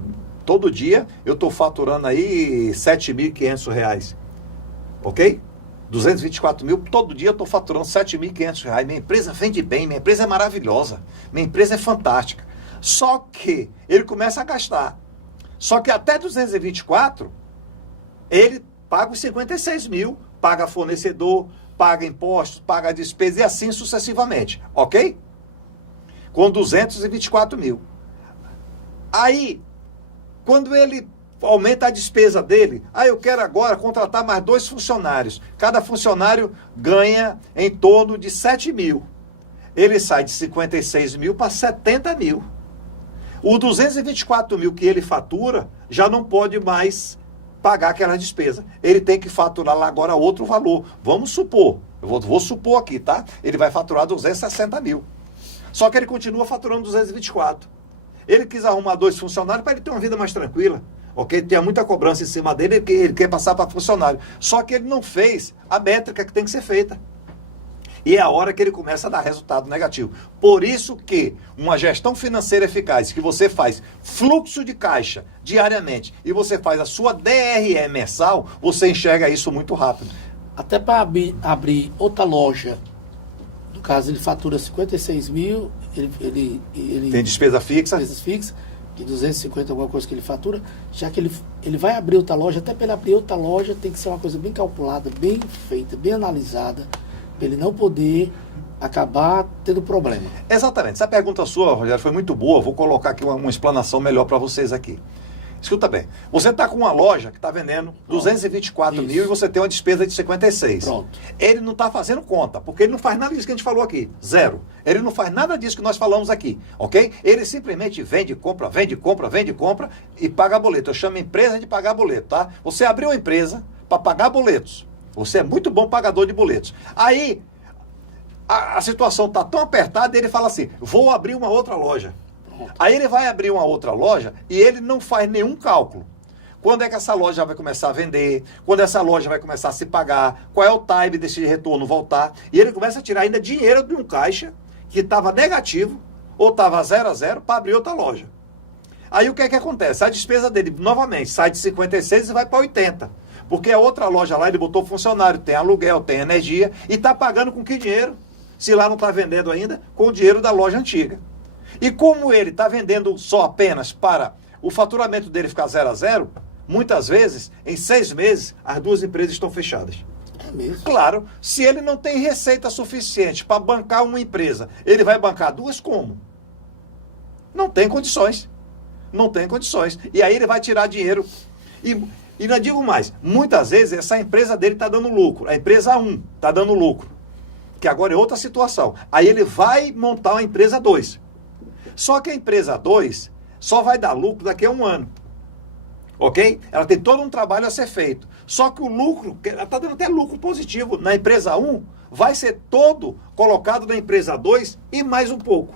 todo dia eu estou faturando aí R$7.500, ok? 224 mil, todo dia eu estou faturando R$7.500. Minha empresa vende bem, minha empresa é maravilhosa, minha empresa é fantástica. Só que ele começa a gastar. Só que até 224, ele paga os 56 mil, paga fornecedor, paga impostos, paga despesa e assim sucessivamente, ok? Com 224 mil. Aí, quando ele aumenta a despesa dele, eu quero agora contratar mais 2 funcionários. Cada funcionário ganha em torno de 7 mil. Ele sai de 56 mil para 70 mil. O 224 mil que ele fatura já não pode mais pagar aquela despesa. Ele tem que faturar lá agora outro valor. Vamos supor, eu vou supor aqui, tá? Ele vai faturar 260 mil. Só que ele continua faturando 224. Ele quis arrumar 2 funcionários para ele ter uma vida mais tranquila. Ok? Tem muita cobrança em cima dele, ele quer passar para funcionário. Só que ele não fez a métrica que tem que ser feita. E é a hora que ele começa a dar resultado negativo. Por isso que uma gestão financeira eficaz, que você faz fluxo de caixa diariamente e você faz a sua DRE mensal, você enxerga isso muito rápido. Até para abrir outra loja, no caso ele fatura 56 mil, ele Tem despesa fixa. despesas fixas, de 250 alguma coisa que ele fatura, já que ele vai abrir outra loja, até para ele abrir outra loja tem que ser uma coisa bem calculada, bem feita, bem analisada, para ele não poder acabar tendo problema. Exatamente. Essa pergunta sua, Rogério, foi muito boa. Vou colocar aqui uma explanação melhor para vocês aqui. Escuta bem. Você está com uma loja que está vendendo 224 mil e você tem uma despesa de 56. Pronto. Ele não está fazendo conta, porque ele não faz nada disso que a gente falou aqui. Zero. Ele não faz nada disso que nós falamos aqui, ok? Ele simplesmente vende, compra e paga boleto. Eu chamo empresa de pagar boleto, tá? Você abriu uma empresa para pagar boletos. Você é muito bom pagador de boletos. Aí, a situação está tão apertada, ele fala assim, vou abrir uma outra loja. Aí ele vai abrir uma outra loja e ele não faz nenhum cálculo. Quando é que essa loja vai começar a vender? Quando essa loja vai começar a se pagar? Qual é o time desse retorno voltar? E ele começa a tirar ainda dinheiro de um caixa que estava negativo ou estava 0 a 0 para abrir outra loja. Aí o que é que acontece? A despesa dele, novamente, sai de 56 e vai para 80. Porque a outra loja lá, ele botou funcionário, tem aluguel, tem energia e está pagando com que dinheiro? Se lá não está vendendo ainda, com o dinheiro da loja antiga. E como ele está vendendo só apenas para o faturamento dele ficar 0 a 0, muitas vezes, em 6 meses, as 2 empresas estão fechadas. É mesmo? Claro, se ele não tem receita suficiente para bancar uma empresa, ele vai bancar 2 como? Não tem condições. Não tem condições. E aí ele vai tirar dinheiro. E não digo mais, muitas vezes essa empresa dele está dando lucro. A empresa 1 está dando lucro. Que agora é outra situação. Aí ele vai montar uma empresa 2. Só que a empresa 2 só vai dar lucro daqui a 1 ano. Ok? Ela tem todo um trabalho a ser feito. Só que o lucro, ela está dando até lucro positivo na empresa 1, vai ser todo colocado na empresa 2 e mais um pouco.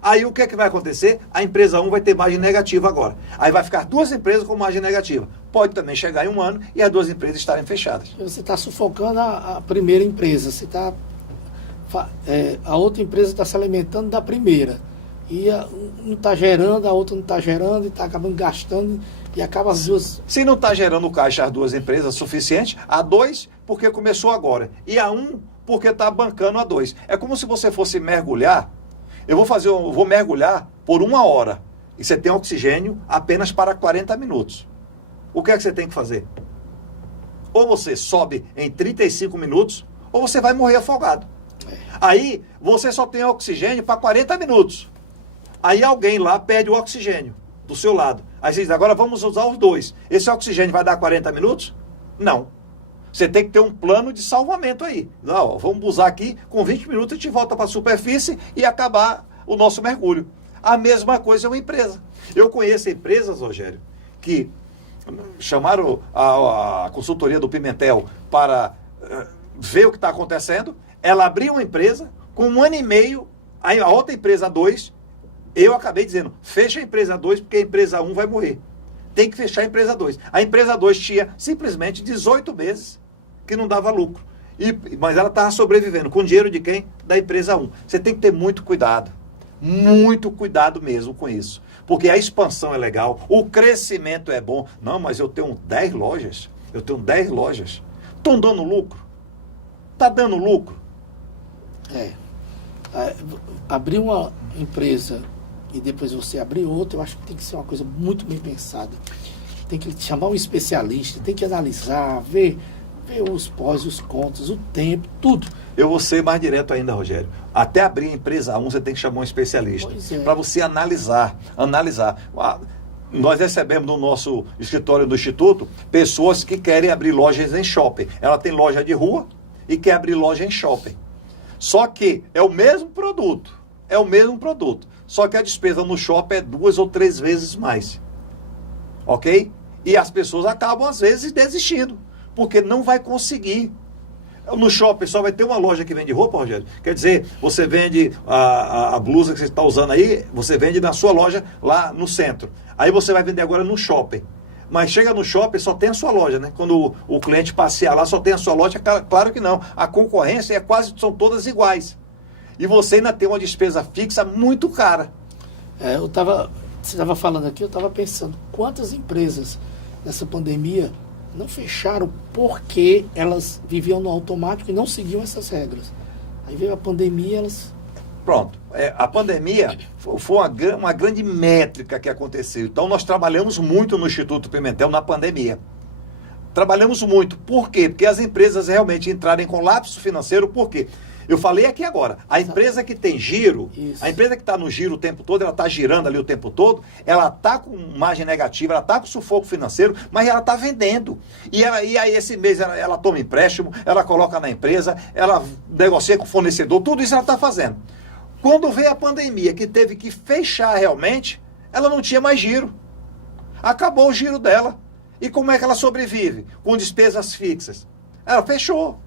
Aí o que é que vai acontecer? A empresa 1 vai ter margem negativa agora. Aí vai ficar 2 empresas com margem negativa. Pode também chegar em 1 ano e as 2 empresas estarem fechadas. Você está sufocando a primeira empresa. A outra empresa está se alimentando da primeira. E um está gerando, a outra não está gerando, e está acabando gastando, e acaba as duas... Se não está gerando caixa as 2 empresas suficiente, a 2 porque começou agora, e a 1 porque está bancando a 2. É como se você fosse mergulhar eu vou mergulhar por 1 hora. E você tem oxigênio apenas para 40 minutos. O que é que você tem que fazer? Ou você sobe em 35 minutos, ou você vai morrer afogado. Aí, você só tem oxigênio para 40 minutos. Aí alguém lá pede o oxigênio do seu lado. Aí você diz, agora vamos usar os dois. Esse oxigênio vai dar 40 minutos? Não. Você tem que ter um plano de salvamento aí. Não, vamos usar aqui, com 20 minutos a gente volta para a superfície e acabar o nosso mergulho. A mesma coisa é uma empresa. Eu conheço empresas, Rogério, que chamaram a consultoria do Pimentel para ver o que está acontecendo. Ela abriu uma empresa, com 1 ano e meio, aí a outra empresa 2, eu acabei dizendo, fecha a empresa 2, porque a empresa 1 vai morrer. Tem que fechar a empresa 2. A empresa 2 tinha simplesmente 18 meses que não dava lucro. Mas ela estava sobrevivendo. Com dinheiro de quem? Da empresa 1. Você tem que ter muito cuidado. Muito cuidado mesmo com isso. Porque a expansão é legal, o crescimento é bom. Não, mas eu tenho 10 lojas. Eu tenho 10 lojas. Estão dando lucro? Está dando lucro? Abrir uma empresa e depois você abrir outra, eu acho que tem que ser uma coisa muito bem pensada. Tem que chamar um especialista, tem que analisar, ver os pós, os contras, o tempo, tudo. Eu vou ser mais direto ainda, Rogério. Até abrir a empresa 1, você tem que chamar um especialista. Para você analisar. Nós recebemos no nosso escritório do Instituto pessoas que querem abrir lojas em shopping. Ela tem loja de rua e quer abrir loja em shopping. Só que é o mesmo produto. Só que a despesa no shopping é 2 ou 3 vezes mais. Ok? E as pessoas acabam, às vezes, desistindo. Porque não vai conseguir. No shopping só vai ter uma loja que vende roupa, Rogério. Quer dizer, você vende a blusa que você está usando aí, você vende na sua loja lá no centro. Aí você vai vender agora no shopping. Mas chega no shopping, só tem a sua loja, né? Quando o cliente passear lá, só tem a sua loja. Claro que não. A concorrência são todas iguais. E você ainda tem uma despesa fixa muito cara. Você estava falando aqui, eu estava pensando, quantas empresas nessa pandemia não fecharam porque elas viviam no automático e não seguiam essas regras. Aí veio a pandemia, elas... Pronto. A pandemia foi uma grande métrica que aconteceu. Então, nós trabalhamos muito no Instituto Pimentel na pandemia. Trabalhamos muito. Por quê? Porque as empresas realmente entraram em colapso financeiro. Por quê? Eu falei aqui agora, a empresa que tem giro, a empresa que está no giro o tempo todo, ela está girando ali o tempo todo, ela está com margem negativa, ela está com sufoco financeiro, mas ela está vendendo. E aí esse mês ela toma empréstimo, ela coloca na empresa, ela negocia com o fornecedor, tudo isso ela está fazendo. Quando veio a pandemia, que teve que fechar realmente, ela não tinha mais giro. Acabou o giro dela. E como é que ela sobrevive? Com despesas fixas. Ela fechou.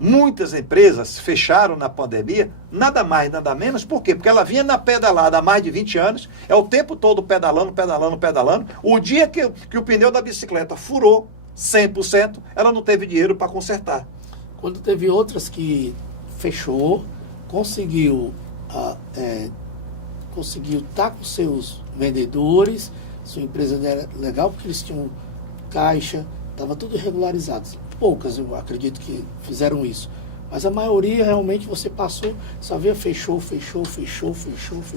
Muitas empresas fecharam na pandemia, nada mais, nada menos. Por quê? Porque ela vinha na pedalada há mais de 20 anos, é o tempo todo pedalando. O dia que o pneu da bicicleta furou 100%, ela não teve dinheiro para consertar. Quando teve outras que fechou, conseguiu estar com seus vendedores, sua empresa era legal, porque eles tinham caixa, estava tudo regularizado. Poucas, eu acredito que fizeram isso. Mas a maioria, realmente, você passou, só via fechou.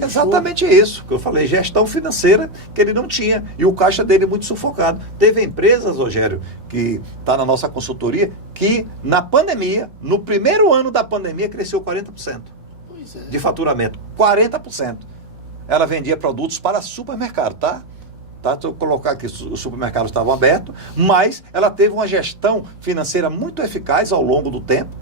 Exatamente isso que eu falei, gestão financeira que ele não tinha. E o caixa dele muito sufocado. Teve empresas, Rogério, que está na nossa consultoria, que na pandemia, no primeiro ano da pandemia, cresceu 40%. Pois é. De faturamento. 40%. Ela vendia produtos para supermercado, tá? Se eu colocar aqui, os supermercados estavam abertos, mas ela teve uma gestão financeira muito eficaz ao longo do tempo,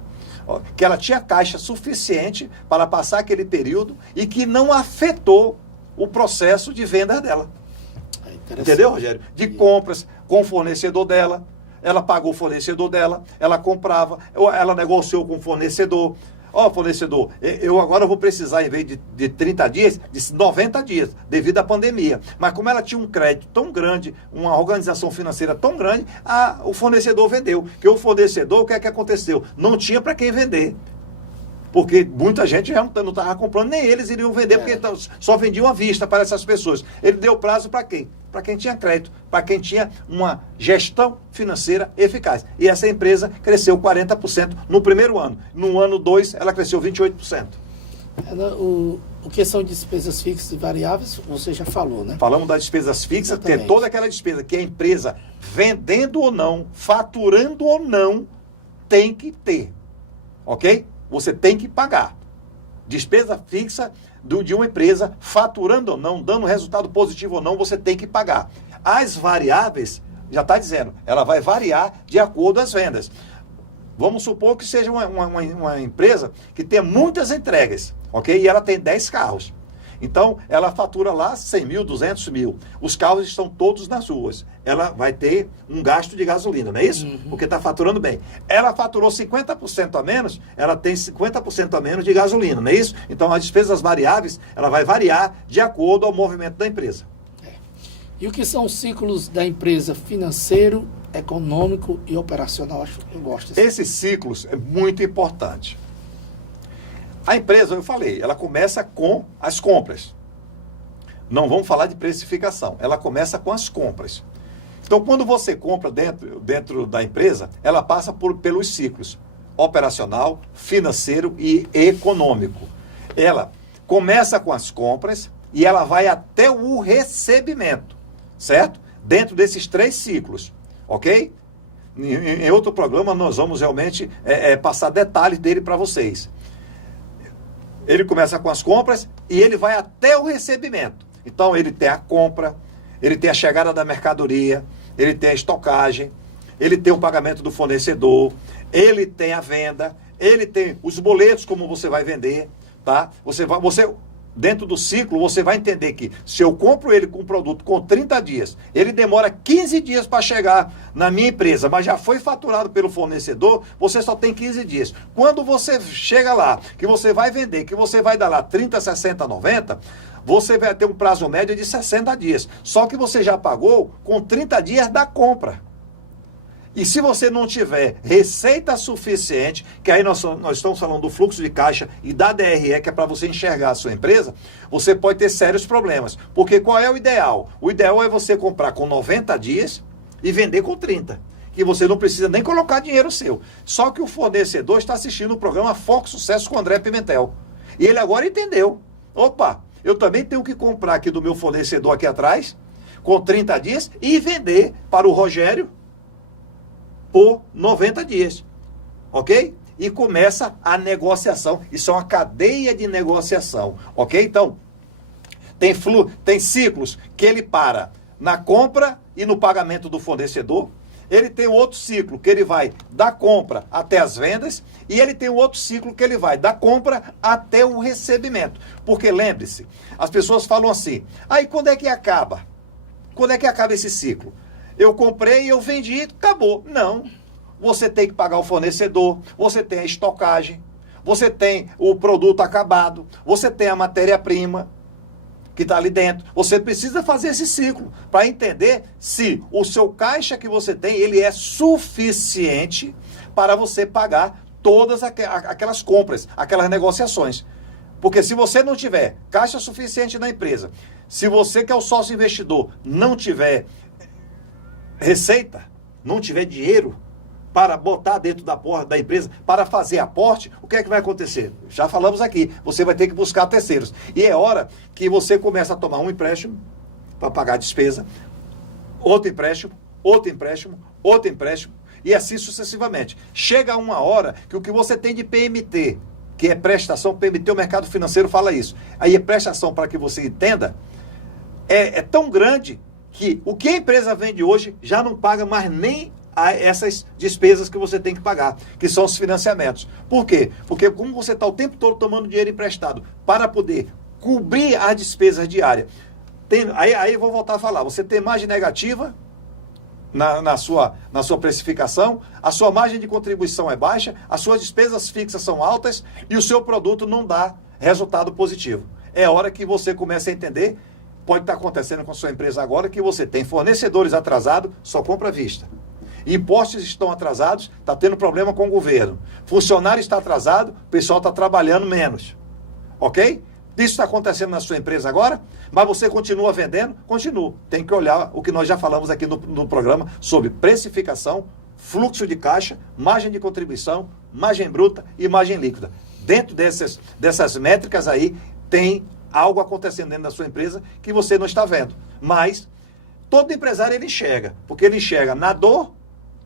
que ela tinha caixa suficiente para passar aquele período e que não afetou o processo de venda dela. Entendeu, Rogério? De compras com o fornecedor dela, ela pagou o fornecedor dela, ela comprava, ela negociou com o fornecedor. Fornecedor, eu agora vou precisar, em vez de 30 dias, de 90 dias, devido à pandemia. Mas como ela tinha um crédito tão grande, uma organização financeira tão grande, o fornecedor vendeu. Porque o fornecedor, o que é que aconteceu? Não tinha para quem vender. Porque muita gente já não estava comprando, nem eles iriam vender, porque só vendiam à vista para essas pessoas. Ele deu prazo para quem? Para quem tinha crédito, para quem tinha uma gestão financeira eficaz. E essa empresa cresceu 40% no primeiro ano. No ano 2, ela cresceu 28%. O que são despesas fixas e variáveis, você já falou, né? Falamos das despesas fixas, que é Exatamente. toda aquela despesa que a empresa, vendendo ou não, faturando ou não, tem que ter. Ok? Você tem que pagar. Despesa fixa de uma empresa, faturando ou não, dando resultado positivo ou não, você tem que pagar. As variáveis, já está dizendo, ela vai variar de acordo com as vendas. Vamos supor que seja uma empresa que tenha muitas entregas, ok? E ela tem 10 carros. Então, ela fatura lá 100 mil, 200 mil. Os carros estão todos nas ruas. Ela vai ter um gasto de gasolina, não é isso? Uhum. Porque está faturando bem. Ela faturou 50% a menos, ela tem 50% a menos de gasolina, não é isso? Então, as despesas variáveis, ela vai variar de acordo ao movimento da empresa. E o que são os ciclos da empresa financeiro, econômico e operacional? Eu gosto disso. Esses ciclos é muito importante. A empresa, eu falei, ela começa com as compras. Não vamos falar de precificação. Ela começa com as compras. Então, quando você compra dentro da empresa, ela passa pelos ciclos operacional, financeiro e econômico. Ela começa com as compras e ela vai até o recebimento, certo? Dentro desses 3 ciclos, ok? Em outro programa, nós vamos realmente passar detalhes dele para vocês. Ele começa com as compras e ele vai até o recebimento. Então, ele tem a compra, ele tem a chegada da mercadoria, ele tem a estocagem, ele tem o pagamento do fornecedor, ele tem a venda, ele tem os boletos, como você vai vender, tá? Dentro do ciclo, você vai entender que se eu compro ele com um produto com 30 dias, ele demora 15 dias para chegar na minha empresa, mas já foi faturado pelo fornecedor, você só tem 15 dias. Quando você chega lá, que você vai vender, que você vai dar lá 30, 60, 90, você vai ter um prazo médio de 60 dias. Só que você já pagou com 30 dias da compra. E se você não tiver receita suficiente, que aí nós estamos falando do fluxo de caixa e da DRE, que é para você enxergar a sua empresa, você pode ter sérios problemas. Porque qual é o ideal? O ideal é você comprar com 90 dias e vender com 30. Que você não precisa nem colocar dinheiro seu. Só que o fornecedor está assistindo o programa Foco Sucesso com o André Pimentel. E ele agora entendeu. Opa, eu também tenho que comprar aqui do meu fornecedor aqui atrás, com 30 dias, e vender para o Rogério por 90 dias, ok? E começa a negociação. Isso é uma cadeia de negociação, ok? Então, tem ciclos que ele para na compra e no pagamento do fornecedor. Ele tem outro ciclo que ele vai da compra até as vendas. E ele tem outro ciclo que ele vai da compra até o recebimento. Porque lembre-se, as pessoas falam assim, aí quando é que acaba? Quando é que acaba esse ciclo? Eu comprei, eu vendi, acabou. Não. Você tem que pagar o fornecedor, você tem a estocagem, você tem o produto acabado, você tem a matéria-prima que está ali dentro. Você precisa fazer esse ciclo para entender se o seu caixa que você tem, ele é suficiente para você pagar todas aquelas compras, aquelas negociações. Porque se você não tiver caixa suficiente na empresa, se você que é o sócio investidor não tiver receita, não tiver dinheiro para botar dentro da empresa, para fazer aporte, o que é que vai acontecer? Já falamos aqui, você vai ter que buscar terceiros. E é hora que você começa a tomar um empréstimo para pagar a despesa, outro empréstimo, outro empréstimo, outro empréstimo, e assim sucessivamente. Chega uma hora que o que você tem de PMT, que é prestação, PMT, o mercado financeiro fala isso. Aí é prestação, para que você entenda, é tão grande que o que a empresa vende hoje já não paga mais nem essas despesas que você tem que pagar, que são os financiamentos. Por quê? Porque como você está o tempo todo tomando dinheiro emprestado para poder cobrir as despesas diárias, aí eu vou voltar a falar, você tem margem negativa na sua precificação, a sua margem de contribuição é baixa, as suas despesas fixas são altas e o seu produto não dá resultado positivo. É hora que você comece a entender. Pode estar acontecendo com a sua empresa agora que você tem fornecedores atrasados, só compra à vista. Impostos estão atrasados, está tendo problema com o governo. Funcionário está atrasado, o pessoal está trabalhando menos. Ok? Isso está acontecendo na sua empresa agora, mas você continua vendendo? Continua. Tem que olhar o que nós já falamos aqui no programa sobre precificação, fluxo de caixa, margem de contribuição, margem bruta e margem líquida. dentro dessas métricas aí, tem algo acontecendo dentro da sua empresa que você não está vendo. Mas todo empresário ele enxerga, porque ele enxerga na dor,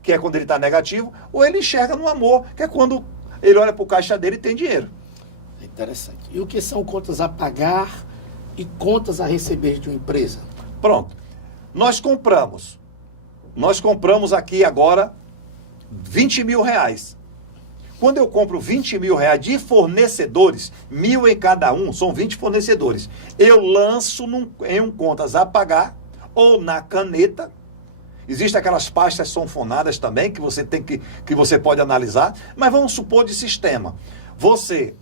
que é quando ele está negativo, ou ele enxerga no amor, que é quando ele olha para o caixa dele e tem dinheiro. É interessante. E o que são contas a pagar e contas a receber de uma empresa? Pronto. Nós compramos aqui agora 20 mil reais. Quando eu compro 20 mil reais de fornecedores, 1.000 em cada um, são 20 fornecedores. Eu lanço em um contas a pagar ou na caneta. Existem aquelas pastas sanfonadas também que você pode analisar, mas vamos supor de sistema. Você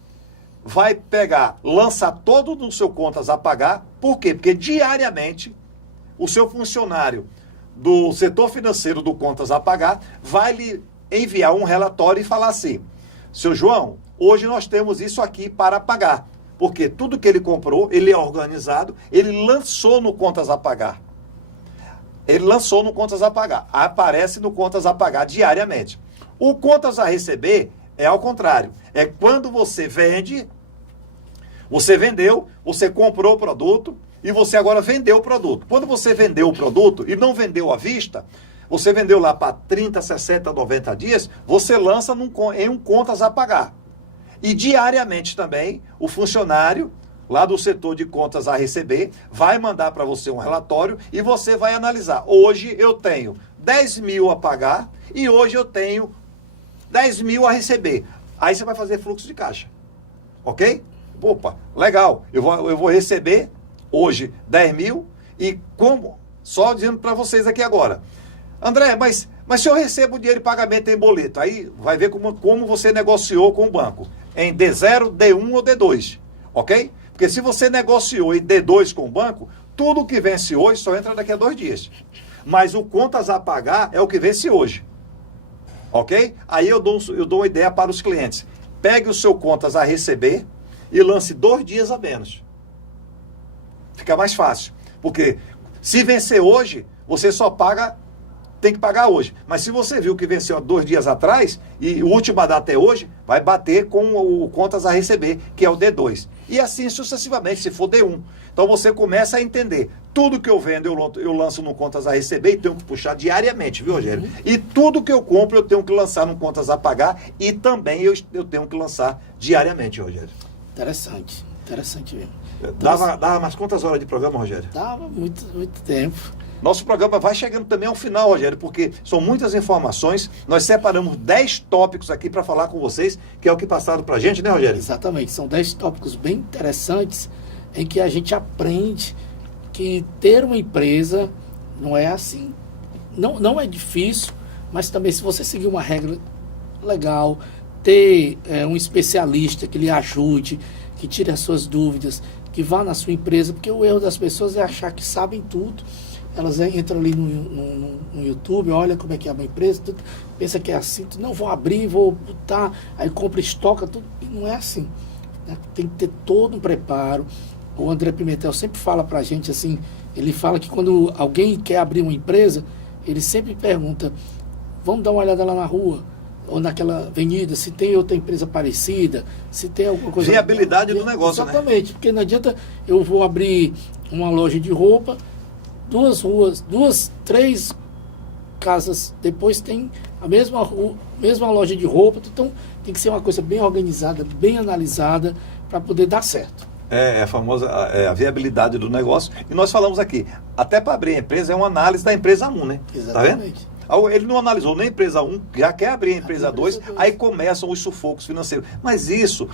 vai pegar, lançar todo no seu contas a pagar. Por quê? Porque diariamente o seu funcionário do setor financeiro do contas a pagar vai lhe enviar um relatório e falar assim: seu João, hoje nós temos isso aqui para pagar. Porque tudo que ele comprou, ele é organizado, ele lançou no contas a pagar. Ele lançou no contas a pagar. Aparece no contas a pagar diariamente. O contas a receber é ao contrário. É quando você vende, você vendeu, você comprou o produto e você agora vendeu o produto. Quando você vendeu o produto e não vendeu à vista, você vendeu lá para 30, 60, 90 dias, você lança em um contas a pagar. E diariamente também, o funcionário lá do setor de contas a receber vai mandar para você um relatório e você vai analisar. Hoje eu tenho 10 mil a pagar e hoje eu tenho 10 mil a receber. Aí você vai fazer fluxo de caixa. Ok? Opa, legal. Eu vou receber hoje 10 mil e como? Só dizendo para vocês aqui agora. André, mas se eu recebo o dinheiro de pagamento em boleto, aí vai ver como você negociou com o banco. Em D0, D1 ou D2. Ok? Porque se você negociou em D2 com o banco, tudo que vence hoje só entra daqui a 2 dias. Mas o contas a pagar é o que vence hoje. Ok? Aí eu dou uma ideia para os clientes. Pegue o seu contas a receber e lance 2 dias a menos. Fica mais fácil. Porque se vencer hoje, você só tem que pagar hoje. Mas se você viu que venceu há 2 dias atrás, e a última data é hoje, vai bater com o contas a receber, que é o D2. E assim sucessivamente, se for D1. Então você começa a entender. Tudo que eu vendo, eu lanço no contas a receber e tenho que puxar diariamente, viu, Rogério? E tudo que eu compro, eu tenho que lançar no contas a pagar e também eu tenho que lançar diariamente, Rogério. Interessante mesmo. Dava mais quantas horas de programa, Rogério? Dava muito tempo. Nosso programa vai chegando também ao final, Rogério, porque são muitas informações. Nós separamos 10 tópicos aqui para falar com vocês, que é o que passaram para a gente, né, Rogério? Exatamente. São 10 tópicos bem interessantes em que a gente aprende que ter uma empresa não é assim. Não é difícil, mas também se você seguir uma regra legal, ter um especialista que lhe ajude, que tire as suas dúvidas, que vá na sua empresa, porque o erro das pessoas é achar que sabem tudo. Elas entram ali no YouTube, olha como é que é uma empresa, tudo, pensa que é assim, não vou abrir, vou botar, aí compra, estoca, tudo, e não é assim. Né? Tem que ter todo um preparo. O André Pimentel sempre fala pra gente assim, ele fala que quando alguém quer abrir uma empresa, ele sempre pergunta, vamos dar uma olhada lá na rua, ou naquela avenida, se tem outra empresa parecida, se tem alguma coisa... Viabilidade do negócio, exatamente, né? Porque não adianta eu vou abrir uma loja de roupa, 2 ruas, 3 casas depois tem a mesma loja de roupa, então tem que ser uma coisa bem organizada, bem analisada, para poder dar certo. É a famosa a viabilidade do negócio. E nós falamos aqui, até para abrir a empresa é uma análise da empresa 1, né? Exatamente. Tá vendo? Ele não analisou nem a empresa 1, já quer abrir a empresa 2, aí começam os sufocos financeiros. Mas isso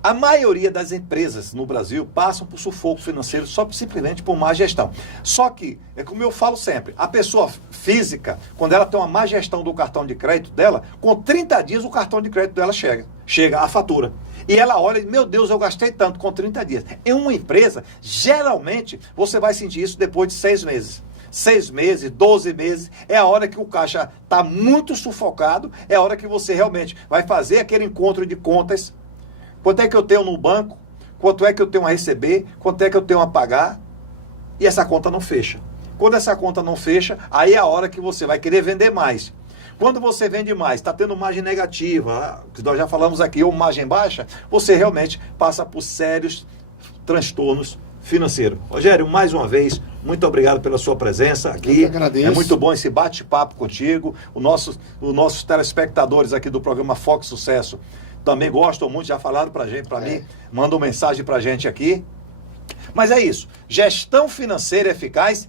a maioria das empresas no Brasil passam por sufoco financeiro simplesmente por má gestão. Só que, é como eu falo sempre, a pessoa física, quando ela tem uma má gestão do cartão de crédito dela, com 30 dias o cartão de crédito dela chega a fatura. E ela olha e diz, meu Deus, eu gastei tanto com 30 dias. Em uma empresa, geralmente, você vai sentir isso depois de 6 meses. 6 meses, 12 meses, é a hora que o caixa está muito sufocado, é a hora que você realmente vai fazer aquele encontro de contas. Quanto é que eu tenho no banco? Quanto é que eu tenho a receber? Quanto é que eu tenho a pagar? E essa conta não fecha. Quando essa conta não fecha, aí é a hora que você vai querer vender mais. Quando você vende mais, está tendo margem negativa, que nós já falamos aqui, ou margem baixa, você realmente passa por sérios transtornos financeiros. Rogério, mais uma vez, muito obrigado pela sua presença aqui. Eu que agradeço. É muito bom esse bate-papo contigo. Os nossos telespectadores aqui do programa Foco Sucesso também gostam muito, já falaram para mim, mandam mensagem para a gente aqui. Mas é isso, gestão financeira eficaz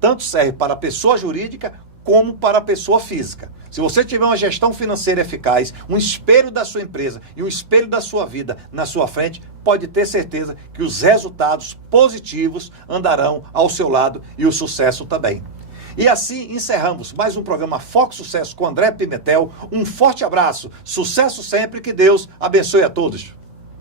tanto serve para a pessoa jurídica como para a pessoa física. Se você tiver uma gestão financeira eficaz, um espelho da sua empresa e um espelho da sua vida na sua frente, pode ter certeza que os resultados positivos andarão ao seu lado e o sucesso também. E assim encerramos mais um programa Foco Sucesso com André Pimentel. Um forte abraço, sucesso sempre, que Deus abençoe a todos.